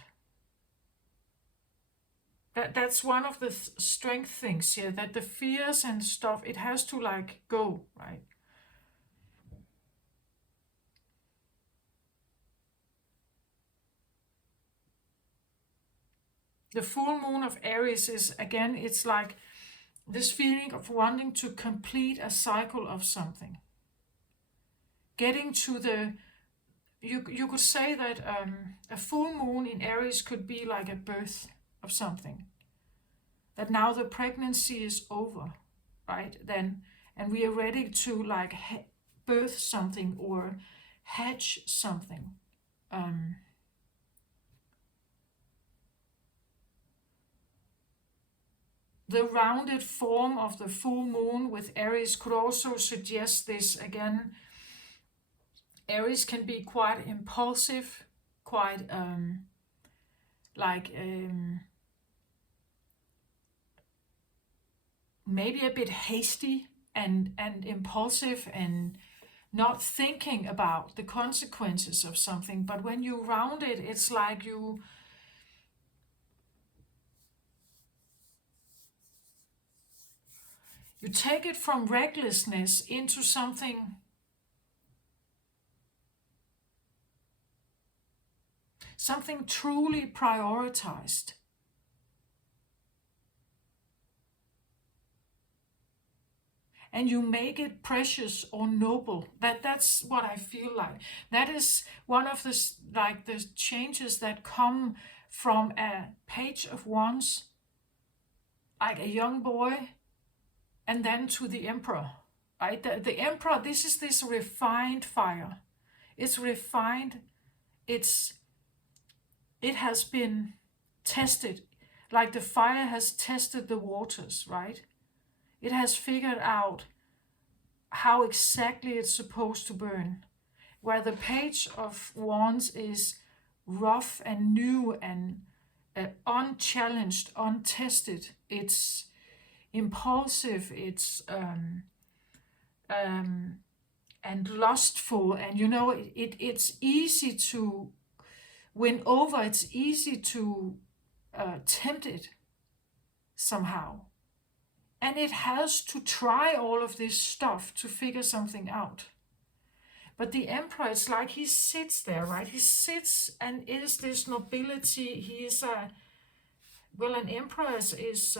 That's one of the strength things here, that the fears and stuff, it has to go, right? The full moon of Aries is, again, it's like this feeling of wanting to complete a cycle of something. Getting to you could say that a full moon in Aries could be like a birth of something. That now the pregnancy is over, right? Then, and we are ready to birth something or hatch something. The rounded form of the full moon with Aries could also suggest this again. Aries can be quite impulsive, quite maybe a bit hasty and impulsive and not thinking about the consequences of something. But when you round it, it's like you You take it from recklessness into something truly prioritized. And you make it precious or noble. That's what I feel like. That is one of the changes that come from a page of wands, like a young boy, and then to the emperor. Right? The emperor, this is this refined fire. It's refined. It has been tested, like the fire has tested the waters, right? It has figured out how exactly it's supposed to burn. Where the page of wands is rough and new and unchallenged, untested, it's impulsive, it's and lustful, and it's easy to win over, it's easy to tempt it somehow. And it has to try all of this stuff to figure something out. But the emperor, it's like he sits there, right? He sits and is this nobility. He is an emperor is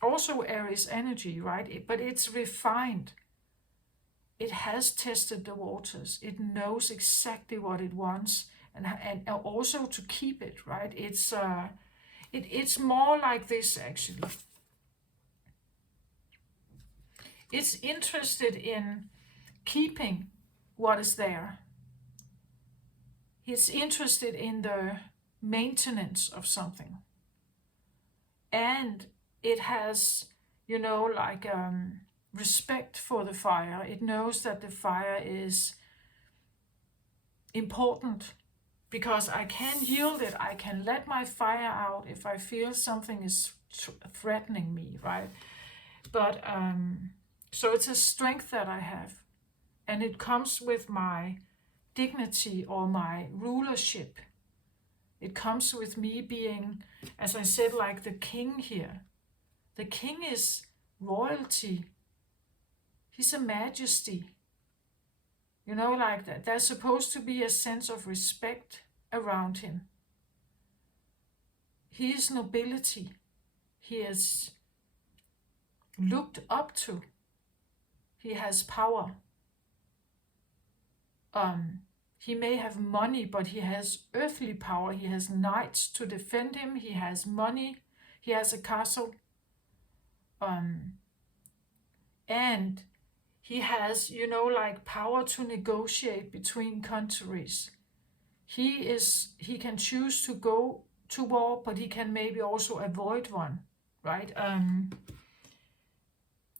also Aries energy, right? But it's refined. It has tested the waters. It knows exactly what it wants, and also to keep it, right? It's more like this, actually. It's interested in keeping what is there. It's interested in the maintenance of something. And it has, respect for the fire. It knows that the fire is important because I can yield it. I can let my fire out if I feel something is threatening me, right? But so it's a strength that I have, and it comes with my dignity or my rulership. It comes with me being, as I said, like the king here. The king is royalty. He's a majesty. Like that. There's supposed to be a sense of respect around him. He is nobility. He is looked up to. He has power. He may have money, but he has earthly power. He has knights to defend him. He has money. He has a castle. And he has, power to negotiate between countries. He can choose to go to war, but he can maybe also avoid one, right?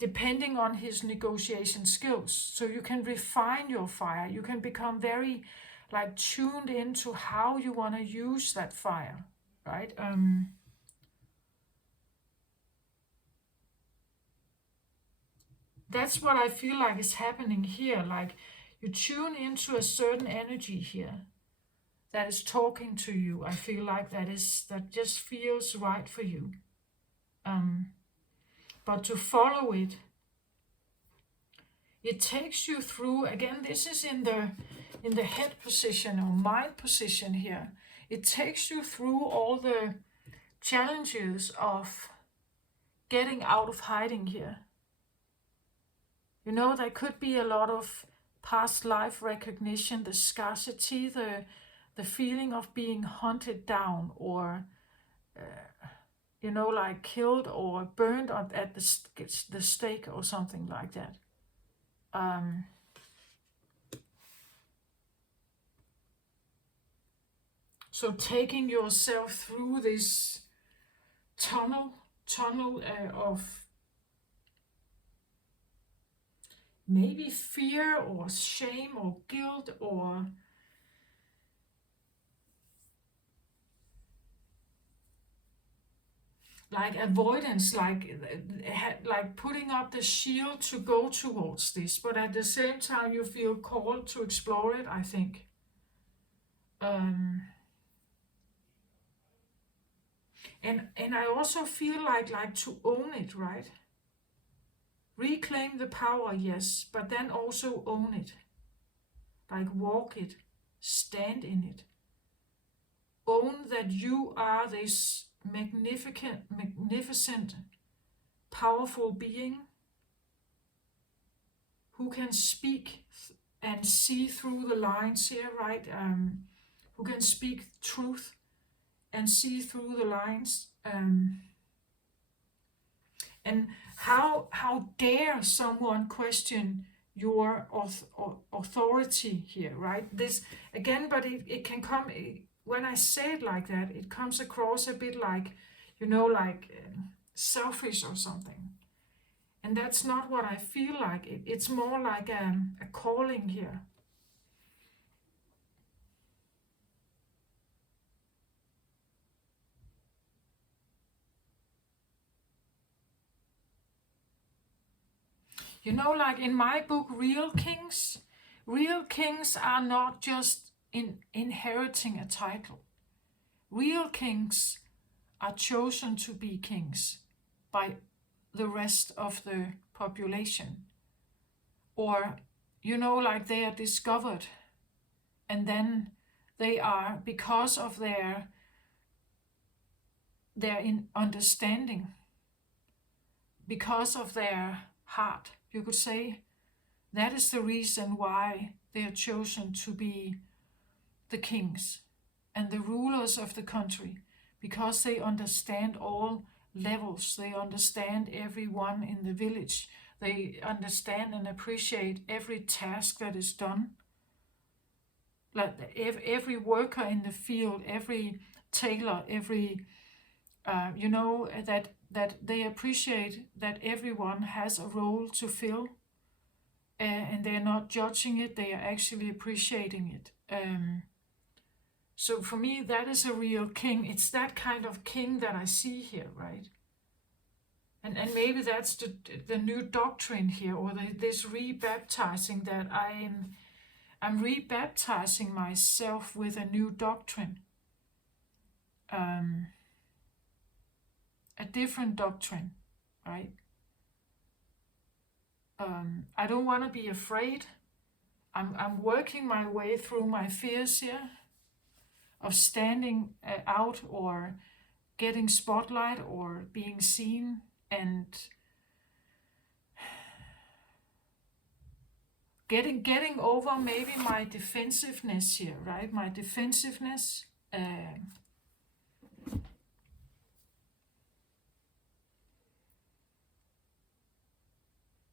Depending on his negotiation skills. So you can refine your fire. You can become very tuned into how you want to use that fire, right? That's what I feel like is happening here. Like you tune into a certain energy here that is talking to you. I feel like that just feels right for you. But to follow it, it takes you through, again, this is in the head position or mind position here. It takes you through all the challenges of getting out of hiding here. There could be a lot of past life recognition, the scarcity, the feeling of being hunted down or killed or burned at the stake or something like that. So taking yourself through this tunnel of maybe fear or shame or guilt or like avoidance, like putting up the shield to go towards this, but at the same time you feel called to explore it, I think. And I also feel like to own it, right? Reclaim the power, yes, but then also own it. Like walk it, stand in it. Own that you are this magnificent, powerful being who can speak and see through the lines here, right? Who can speak truth and see through the lines. And how dare someone question your authority here, right? This again, but it can come, when I say it like that, it comes across a bit like, like selfish or something. And that's not what I feel like. It's more like a calling here. Like in my book, Real Kings are not just inheriting a title. Real kings are chosen to be kings by the rest of the population. Or, like they are discovered, and then they are, because of their in understanding, because of their heart, you could say, that is the reason why they are chosen to be the kings and the rulers of the country, because they understand all levels. They understand everyone in the village. They understand and appreciate every task that is done. Like every worker in the field, every tailor, every, that they appreciate that everyone has a role to fill, and they're not judging it, they are actually appreciating it. So for me, that is a real king. It's that kind of king that I see here, right? And maybe that's the new doctrine here, or this rebaptizing, that I'm rebaptizing myself with a new doctrine, a different doctrine, right? I don't want to be afraid. I'm working my way through my fears here of standing out or getting spotlight or being seen, and getting over maybe my defensiveness here, right? My defensiveness.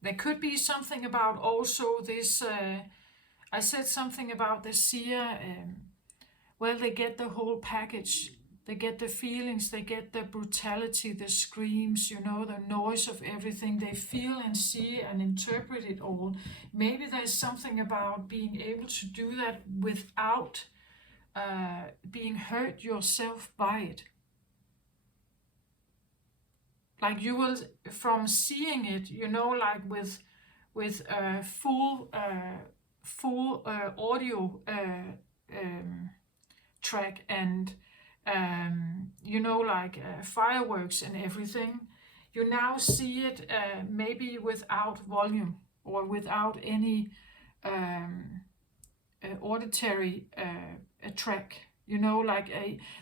There could be something about also this. I said something about the seer. Well, they get the whole package. They get the feelings, they get the brutality, the screams, the noise of everything. They feel and see and interpret it all. Maybe there's something about being able to do that without being hurt yourself by it. Like you will, from seeing it, like with full audio track and like fireworks and everything, you now see it maybe without volume or without any auditory track, like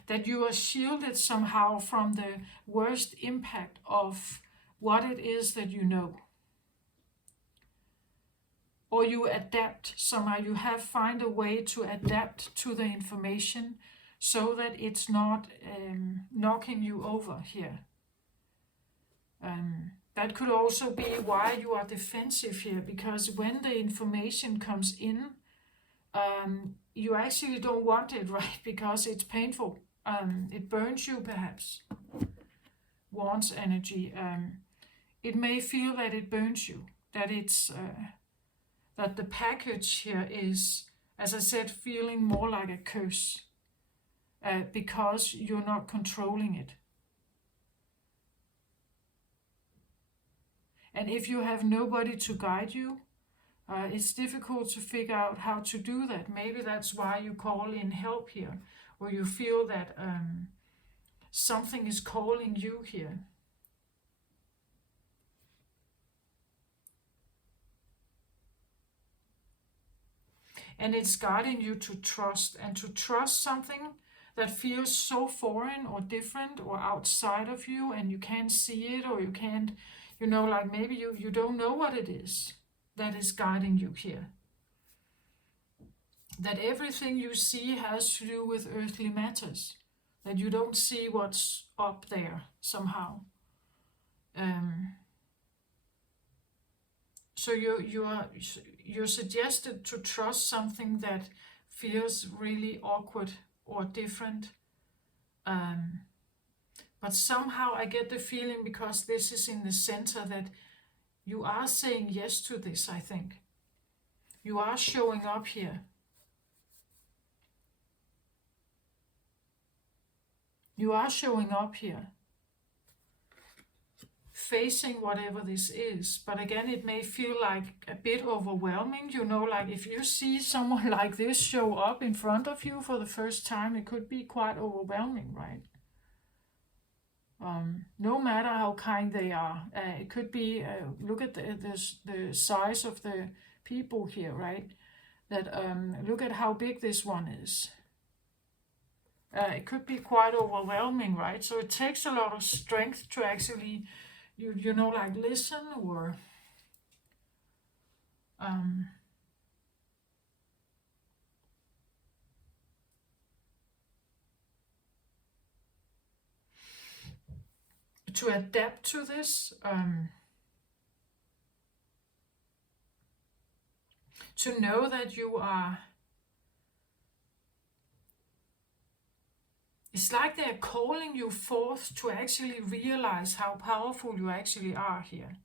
that you are shielded somehow from the worst impact of what it is that or you adapt somehow. You find a way to adapt to the information so that it's not knocking you over here. That could also be why you are defensive here, because when the information comes in, you actually don't want it, right? Because it's painful. It burns you, perhaps. Wants energy. It may feel that it burns you, that it's that the package here is, as I said, feeling more like a curse, because you're not controlling it. And if you have nobody to guide you, it's difficult to figure out how to do that. Maybe that's why you call in help here, or you feel that something is calling you here. And it's guiding you to trust, and to trust something that feels so foreign or different or outside of you, and you can't see it, or you can't, like maybe you don't know what it is that is guiding you here. That everything you see has to do with earthly matters. That you don't see what's up there somehow. So you're suggested to trust something that feels really awkward or different. But somehow I get the feeling, because this is in the center, that you are saying yes to this, I think. You are showing up here. You are showing up here, facing whatever this is. But again, it may feel like a bit overwhelming, like if you see someone like this show up in front of you for the first time, it could be quite overwhelming, right? No matter how kind they are, it could be, look at the size of the people here, right? That look at how big this one is. It could be quite overwhelming, right? So it takes a lot of strength to actually, like listen, or to adapt to this, to know that you are. It's like they're calling you forth to actually realize how powerful you actually are here.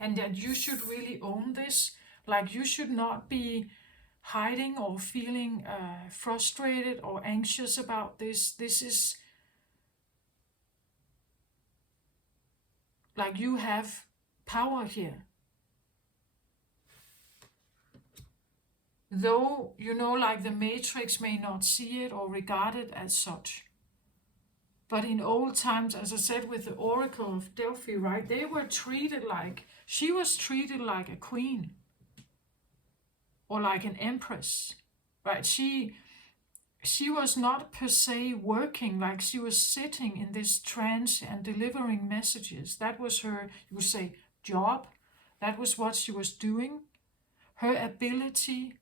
And that you should really own this. Like you should not be hiding or feeling frustrated or anxious about this. This is like you have power here. Though, like the Matrix may not see it or regard it as such. But in old times, as I said with the Oracle of Delphi, right, she was treated like a queen. Or like an empress, right? She was not per se working, like she was sitting in this trance and delivering messages. That was her, you would say, job. That was what she was doing. Her ability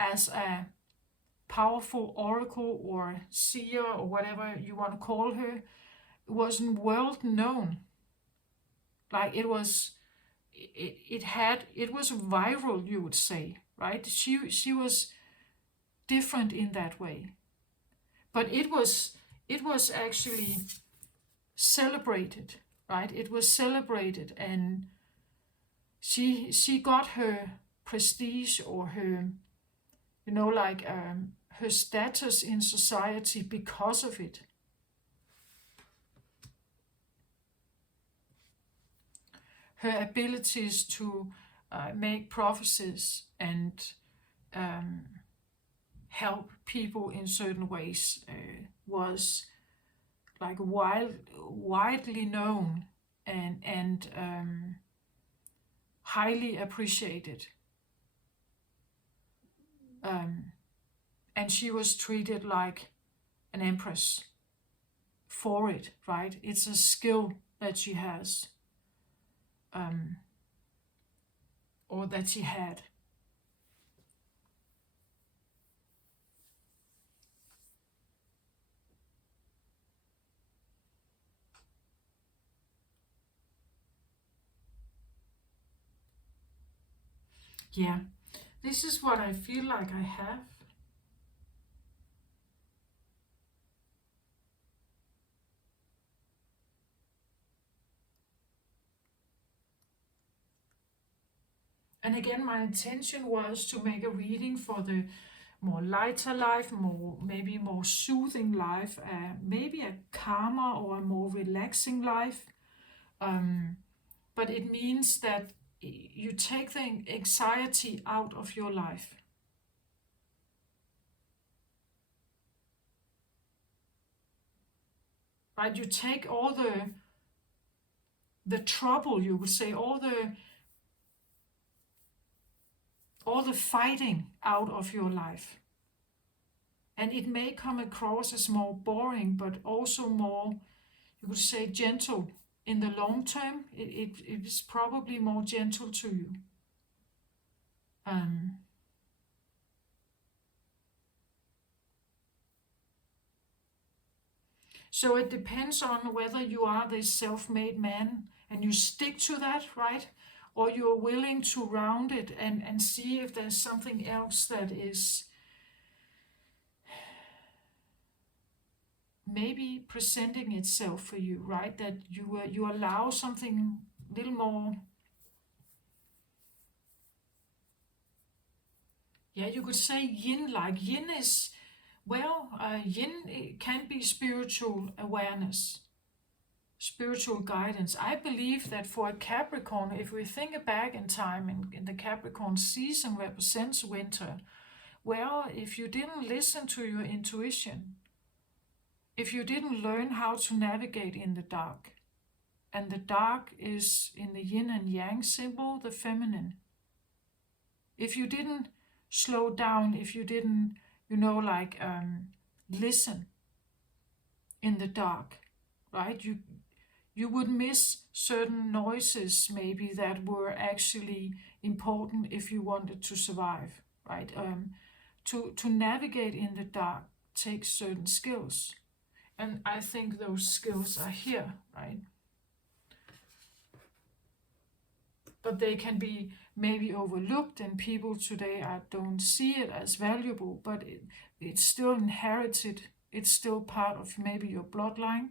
as a powerful oracle or seer or whatever you want to call her wasn't world known. Like it was viral, you would say, right? She was different in that way. But it was actually celebrated, right? It was celebrated, and she got her prestige, or her, her status in society because of it. Her abilities to make prophecies and help people in certain ways was like widely known and highly appreciated. And she was treated like an empress for it, right? It's a skill that she has, or that she had. Yeah, this is what I feel like I have. And again, my intention was to make a reading for the more lighter life, maybe more soothing life, maybe a calmer or a more relaxing life. But it means that you take the anxiety out of your life. Right? You take all the trouble, you would say, all all the fighting out of your life. And it may come across as more boring, but also more, you could say, gentle. In the long term, it is probably more gentle to you. So it depends on whether you are this self-made man and you stick to that, right? Or you're willing to round it and see if there's something else that is maybe presenting itself for you, right? That you allow something a little more, yeah, you could say yin-like. Yin is, well, yin can be spiritual awareness, spiritual guidance. I believe that for a Capricorn, if we think back in time, in the Capricorn season represents winter. Well, if you didn't listen to your intuition, if you didn't learn how to navigate in the dark, and the dark is in the yin and yang symbol, the feminine. If you didn't slow down, if you didn't, listen in the dark, right? You would miss certain noises maybe that were actually important if you wanted to survive, right? To navigate in the dark takes certain skills. And I think those skills are here, right? But they can be maybe overlooked, and people today don't see it as valuable, but it's still inherited. It's still part of maybe your bloodline,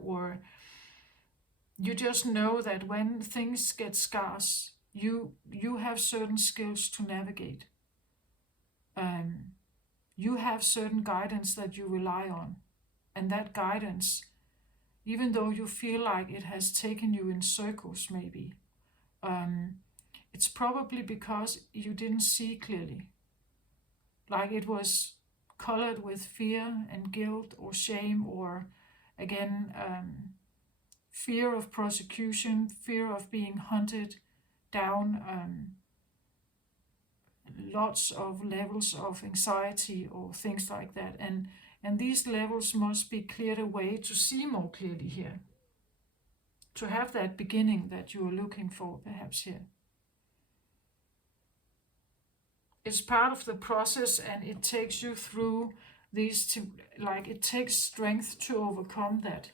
or you just know that when things get scarce, you have certain skills to navigate. You have certain guidance that you rely on, and that guidance, even though you feel like it has taken you in circles maybe, it's probably because you didn't see clearly. Like it was colored with fear and guilt or shame, or again, fear of prosecution, fear of being hunted down, lots of levels of anxiety or things like that. And these levels must be cleared away to see more clearly here, to have that beginning that you are looking for perhaps here. It's part of the process, and it takes you through these it takes strength to overcome that.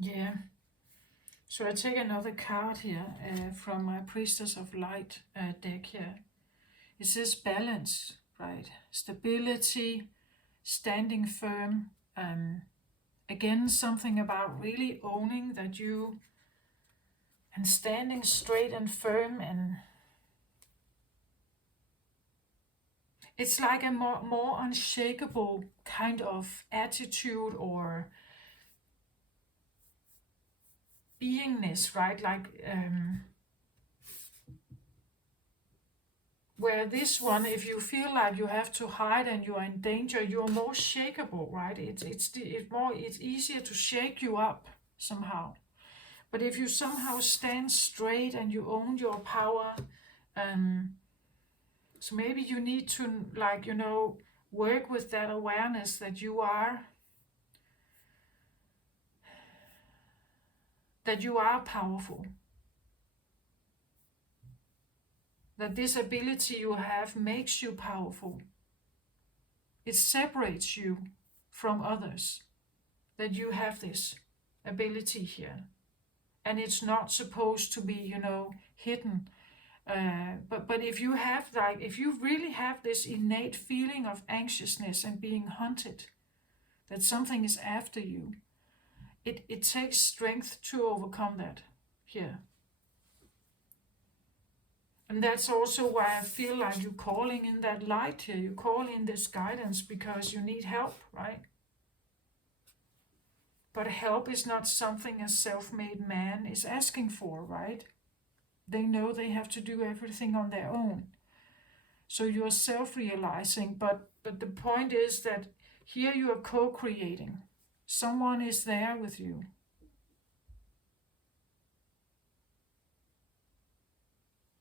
Yeah. So I take another card here from my Priestess of Light deck here. It says balance, right? Stability, standing firm. Again, something about really owning that you, and standing straight and firm, and it's like a more unshakable kind of attitude or beingness, right? Like where this one, if you feel like you have to hide and you are in danger, you're more shakeable, right? It's easier to shake you up somehow. But if you somehow stand straight and you own your power, so maybe you need to work with that awareness that you are powerful. That this ability you have makes you powerful. It separates you from others. That you have this ability here. And it's not supposed to be, hidden. But if you have if you really have this innate feeling of anxiousness and being hunted, that something is after you, it takes strength to overcome that here. And that's also why I feel like you're calling in that light here. You call in this guidance because you need help, right? But help is not something a self-made man is asking for, right? They know they have to do everything on their own. So you're self-realizing, but the point is that here you are co-creating. Someone is there with you.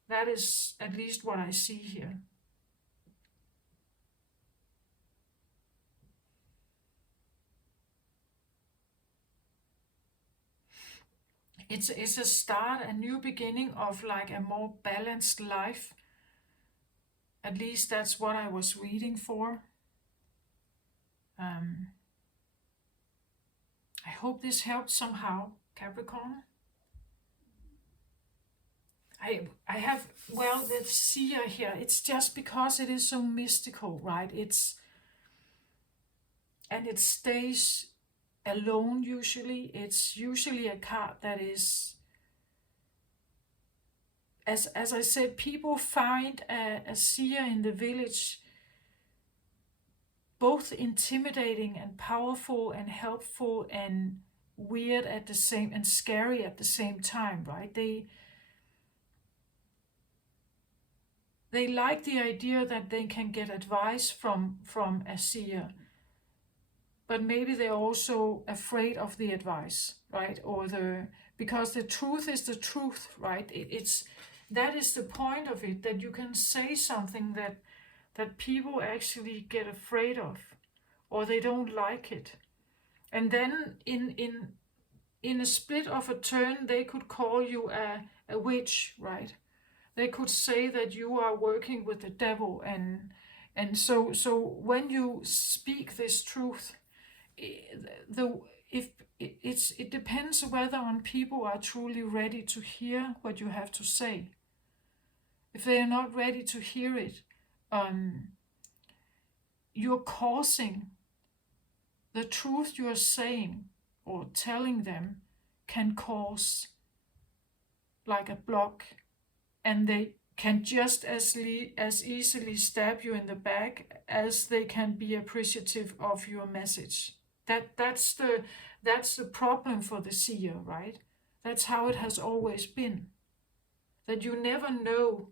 That is at least what I see here. It's a start, a new beginning of like a more balanced life. At least that's what I was reading for. I hope this helped somehow, Capricorn. I have, well, the seer here, it's just because it is so mystical, right? And it stays alone usually. It's usually a card that is, as I said, people find a seer in the village both intimidating and powerful and helpful and weird at the same, and scary at the same time, right? They like the idea that they can get advice from a seer, but maybe they're also afraid of the advice, right? Or because the truth is the truth, right? That is the point of it, that you can say something that people actually get afraid of, or they don't like it. And then in a split of a turn, they could call you a witch, right? They could say that you are working with the devil, and so when you speak this truth, it depends whether on people are truly ready to hear what you have to say. If they are not ready to hear it, you're causing the truth you are saying or telling them can cause like a block, and they can just as easily stab you in the back as they can be appreciative of your message. That's the problem for the seer, right? That's how it has always been. That you never know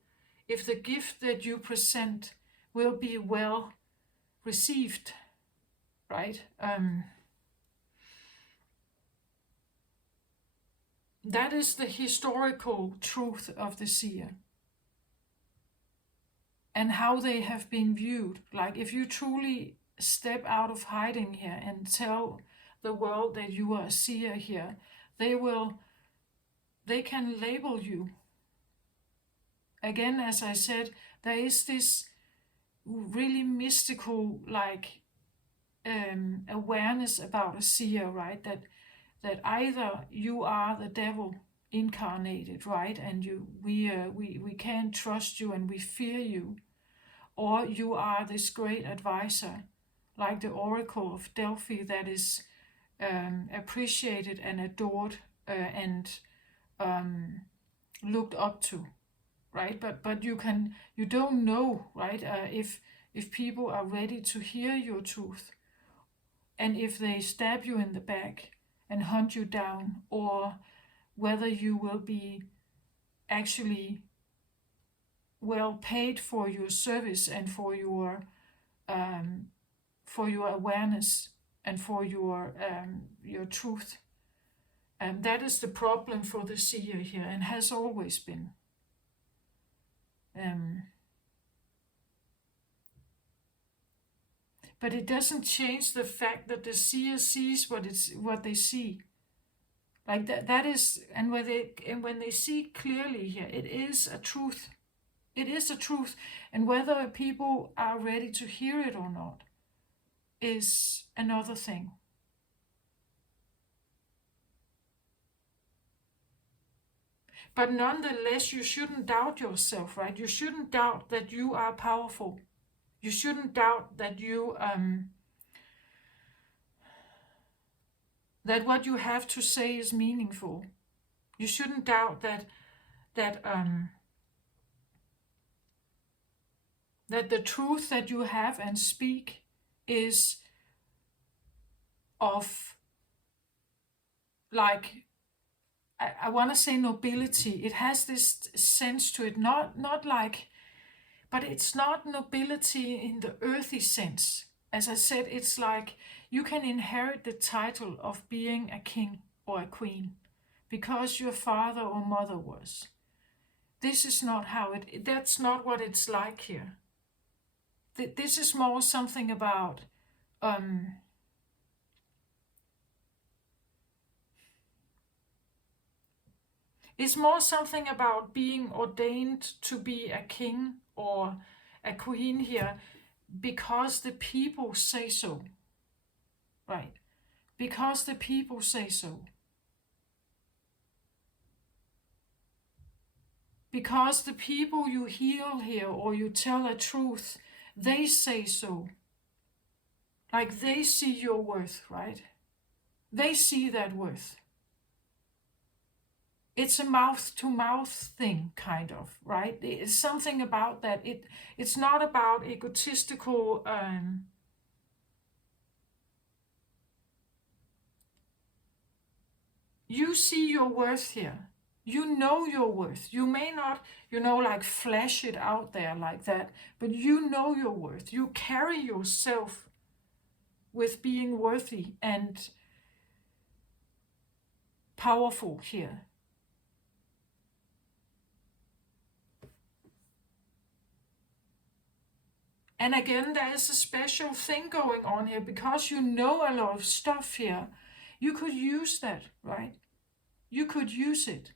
if the gift that you present will be well received, right? That is the historical truth of the seer and how they have been viewed. Like if you truly step out of hiding here and tell the world that you are a seer here, they can label you. Again, as I said, there is this really mystical like awareness about a seer, right? That either you are the devil incarnated, right, and we can't trust you and we fear you, or you are this great advisor, like the Oracle of Delphi, that is appreciated and adored and looked up to, right? But you don't know, right? If people are ready to hear your truth, and if they stab you in the back and hunt you down, or whether you will be actually well paid for your service and for your awareness and for your truth. And that is the problem for the seer here, and has always been. But it doesn't change the fact that the seer sees what they see. Like that is, and when they see clearly here, it is a truth. It is a truth, and whether people are ready to hear it or not is another thing. But nonetheless, you shouldn't doubt yourself, right? You shouldn't doubt that you are powerful. You shouldn't doubt that that what you have to say is meaningful. You shouldn't doubt that the truth that you have and speak is of like I want to say nobility. It has this sense to it, not like, but it's not nobility in the earthy sense. As I said, it's like you can inherit the title of being a king or a queen because your father or mother was. This is not how that's not what it's like here. This is more something about, it's more something about being ordained to be a king or a queen here because the people say so, right? Because the people say so. Because the people you heal here or you tell a truth, they say so. Like they see your worth, right? They see that worth. It's a mouth-to-mouth thing, kind of, right? It's something about that. It's not about egotistical. You see your worth here. You know your worth. You may not, like flash it out there like that, but you know your worth. You carry yourself with being worthy and powerful here. And again, there is a special thing going on here because you know a lot of stuff here. You could use that, right? You could use it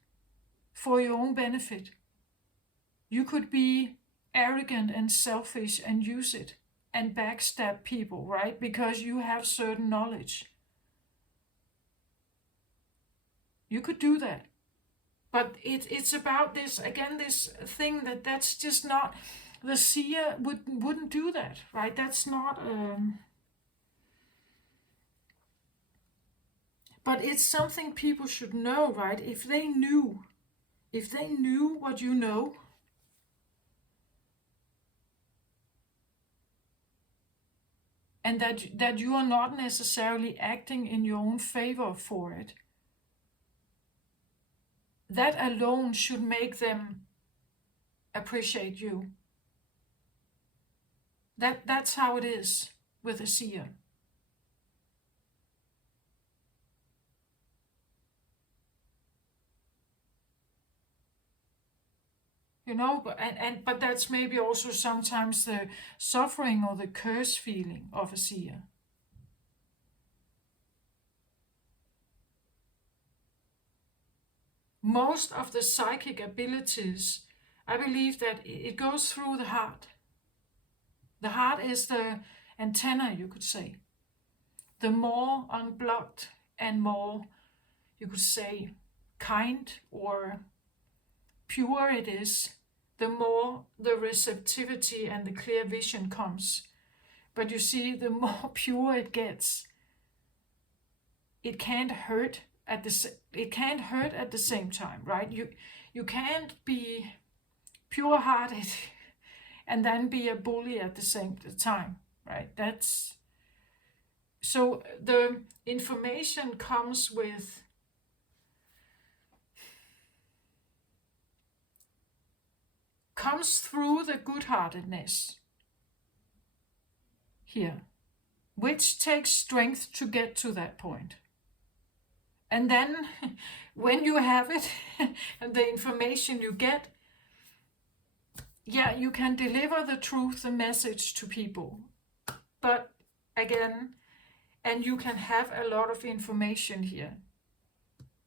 for your own benefit. You could be arrogant and selfish and use it and backstab people, right? Because you have certain knowledge. You could do that. But it's about this, again, this thing that's just not, the seer wouldn't do that, right? That's not, but it's something people should know, right? If they knew what you know, and that you are not necessarily acting in your own favor for it, that alone should make them appreciate you. That's how it is with a seer. But that's maybe also sometimes the suffering or the curse feeling of a seer. Most of the psychic abilities, I believe that it goes through the heart. The heart is the antenna, you could say. The more unblocked and more, you could say, kind or pure it is, the more the receptivity and the clear vision comes. But you see, the more pure it gets, it can't hurt at the same time, right? You can't be pure-hearted and then be a bully at the same time, right? That's so the information comes through the good-heartedness here, which takes strength to get to that point. And then when you have it and the information you get, yeah, you can deliver the truth, the message to people. But again, and you can have a lot of information here.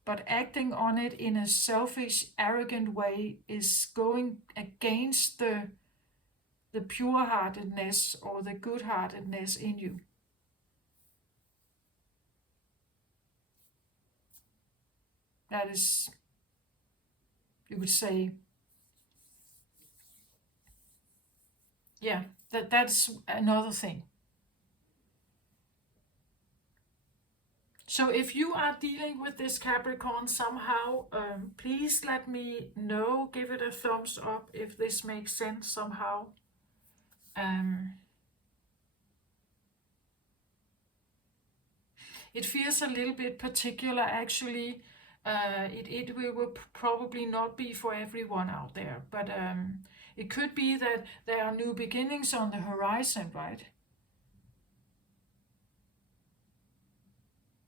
But acting on it in a selfish, arrogant way is going against the pure-heartedness or the good-heartedness in you. That is, you could say, yeah, that's another thing. So if you are dealing with this Capricorn somehow, please let me know, give it a thumbs up if this makes sense somehow. It feels a little bit particular actually, It will probably not be for everyone out there, but it could be that there are new beginnings on the horizon, right?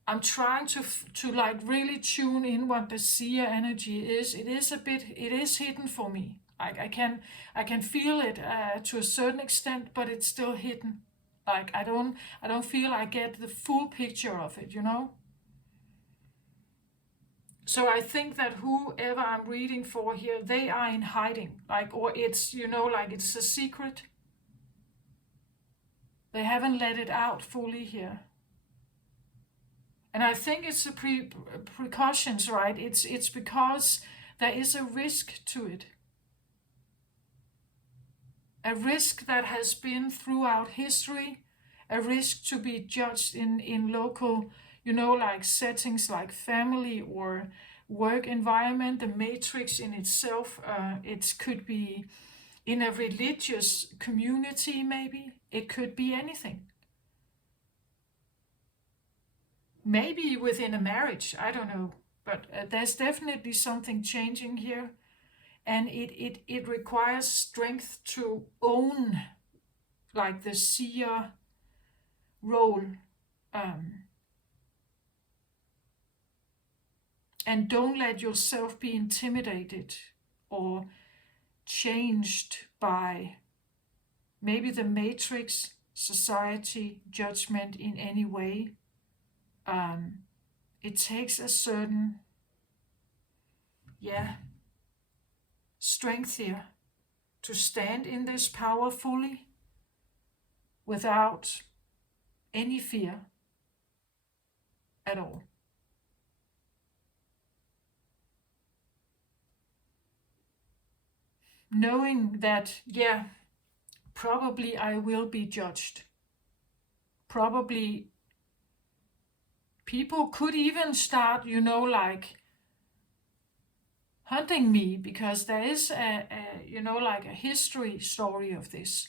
I'm trying to like really tune in what the seer energy is. It is hidden for me. I can feel it to a certain extent, but it's still hidden. Like I don't feel I get the full picture of it, you know? So I think that whoever I'm reading for here, they are in hiding. Like, or it's, you know, like it's a secret. They haven't let it out fully here. And I think it's the precautions, right? It's because there is a risk to it. A risk that has been throughout history, a risk to be judged in local, you know, like settings like family or work environment, the matrix in itself. It could be in a religious community, maybe. It could be anything. Maybe within a marriage, I don't know. But there's definitely something changing here. And it requires strength to own like the seer role. Um, and don't let yourself be intimidated or changed by maybe the matrix, society, judgment in any way. It takes a certain, strength here to stand in this power fully without any fear at all. Knowing that, probably I will be judged. Probably people could even start, you know, like hunting me because there is you know, like a history story of this.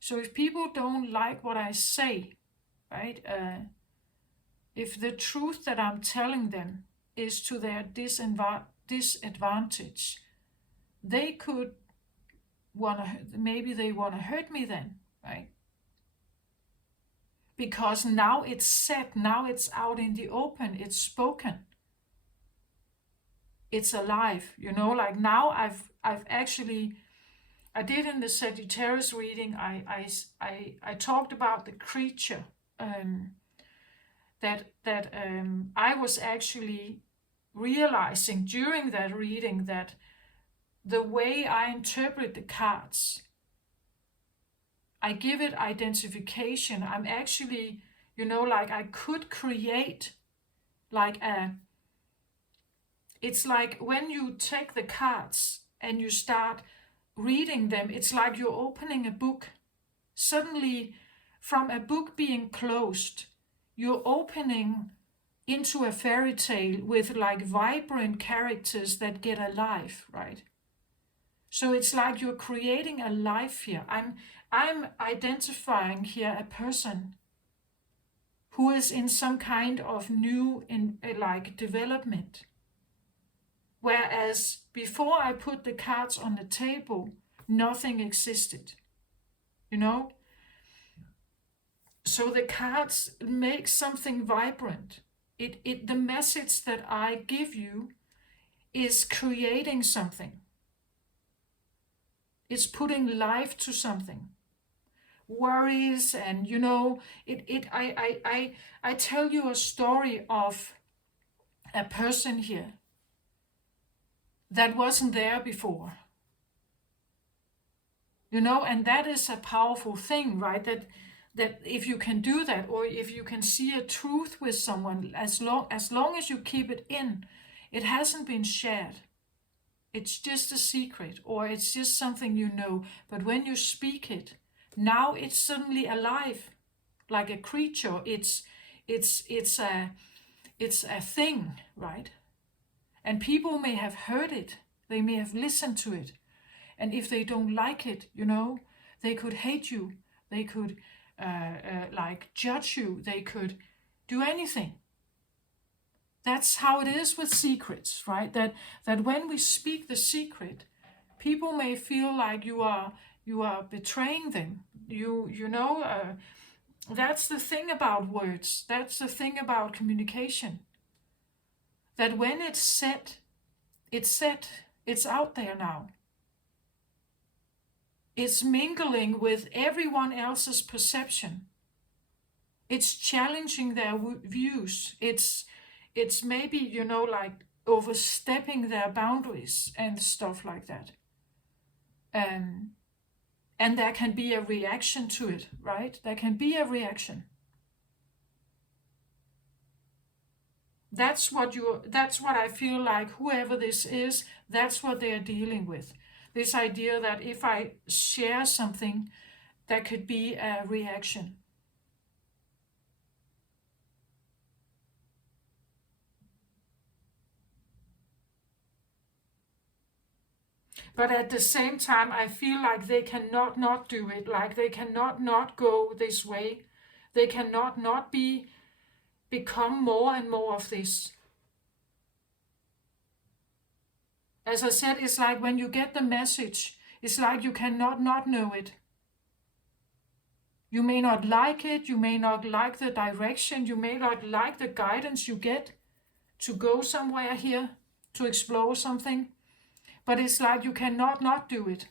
So if people don't like what I say, right, if the truth that I'm telling them is to their disadvantage, they could maybe they want to hurt me then, right? Because now it's said, now it's out in the open, it's spoken, it's alive, you know, like now I've actually, I did in the Sagittarius reading, I talked about the creature, that I was actually realizing during that reading that the way I interpret the cards, I give it identification. I'm actually, you know, like I could create like it's like when you take the cards and you start reading them, it's like you're opening a book. Suddenly, from a book being closed, you're opening into a fairy tale with like vibrant characters that get alive, right? So it's like you're creating a life here. I'm identifying here a person who is in some kind of new like development. Whereas before I put the cards on the table, nothing existed. You know? So the cards make something vibrant. The message that I give you is creating something. It's putting life to something. Worries and, you know, I tell you a story of a person here that wasn't there before. You know, and that is a powerful thing, right? That if you can do that, or if you can see a truth with someone, as long as you keep it in, it hasn't been shared. It's just a secret, or it's just something you know. But when you speak it, now it's suddenly alive, like a creature. It's a thing, right? And people may have heard it, they may have listened to it, and if they don't like it, you know, they could hate you, they could like judge you, they could do anything. That's how it is with secrets, right? That when we speak the secret, people may feel like you are betraying them. You know, that's the thing about words. That's the thing about communication. That when it's said, it's said. It's out there now. It's mingling with everyone else's perception. It's challenging their views. It's maybe, you know, like overstepping their boundaries and stuff like that. And there can be a reaction to it, right? There can be a reaction. That's what I feel like whoever this is, that's what they are dealing with. This idea that if I share something, there could be a reaction. But at the same time, I feel like they cannot not do it. Like they cannot not go this way. They cannot not become more and more of this. As I said, it's like when you get the message, it's like you cannot not know it. You may not like it, you may not like the direction, you may not like the guidance you get to go somewhere here, to explore something, but it's like you cannot not do it.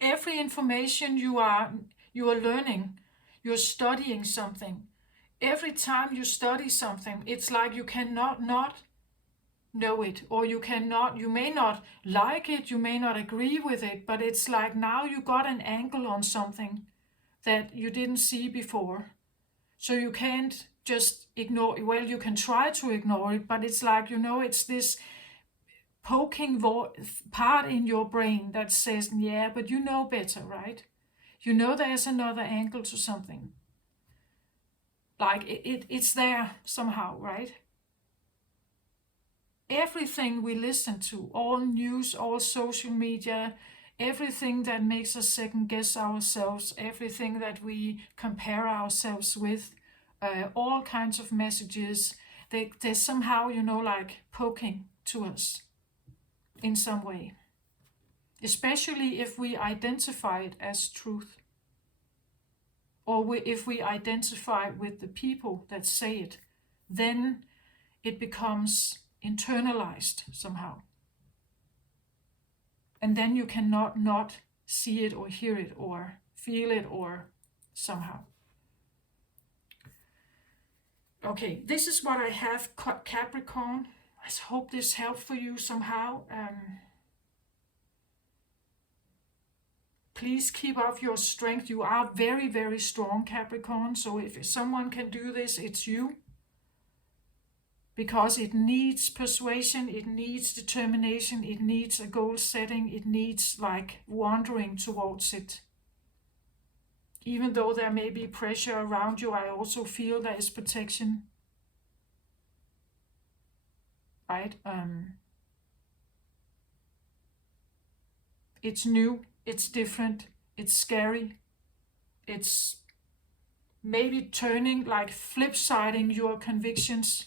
Every information you are learning, you're studying something. Every time you study something, it's like you cannot not know it, or you may not like it, you may not agree with it, but it's like now you got an angle on something that you didn't see before. So you can't just ignore it. Well, you can try to ignore it, but it's like, you know, it's this poking part in your brain that says, yeah, but you know better, right? You know there's another angle to something. Like it's there somehow, right? Everything we listen to, all news, all social media, everything that makes us second guess ourselves, everything that we compare ourselves with, all kinds of messages, they somehow, you know, like poking to us in some way. Especially if we identify it as truth. Or if we identify with the people that say it, then it becomes internalized somehow. And then you cannot not see it or hear it or feel it or somehow. Okay, this is what I have, Capricorn. I hope this helped for you somehow. Please keep up your strength. You are very, very strong, Capricorn. So if someone can do this, it's you. Because it needs persuasion, it needs determination, it needs a goal setting, it needs like wandering towards it. Even though there may be pressure around you, I also feel there is protection. Right? It's new, it's different, it's scary, it's maybe turning, like flip-siding your convictions.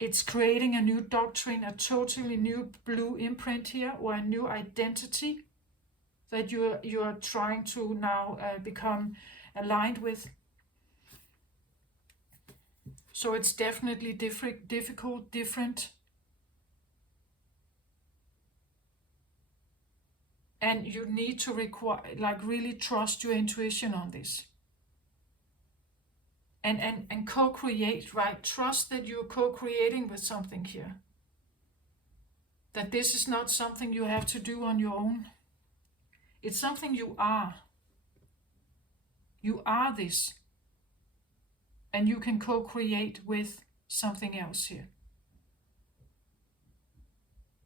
It's creating a new doctrine, a totally new blue imprint here, or a new identity that you are trying to now become aligned with. So it's definitely difficult, different. And you need to really trust your intuition on this. And co-create, right? Trust that you're co-creating with something here. That this is not something you have to do on your own. It's something you are. You are this. And you can co-create with something else here.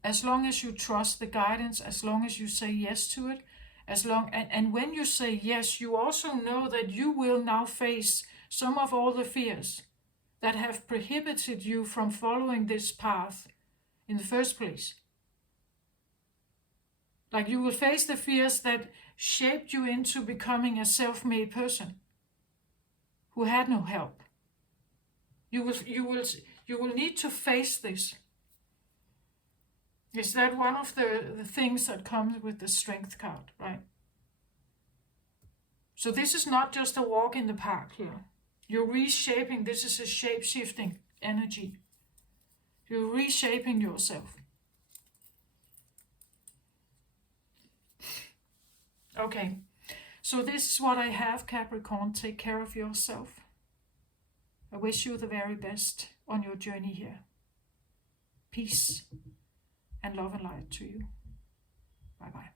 As long as you trust the guidance, as long as you say yes to it, and when you say yes, you also know that you will now face some of all the fears that have prohibited you from following this path in the first place. Like you will face the fears that shaped you into becoming a self-made person who had no help. You will need to face this. Is that one of the things that comes with the Strength card, right? So this is not just a walk in the park here. You're reshaping. This is a shape-shifting energy. You're reshaping yourself. Okay, so this is what I have, Capricorn. Take care of yourself. I wish you the very best on your journey here. Peace and love and light to you. Bye-bye.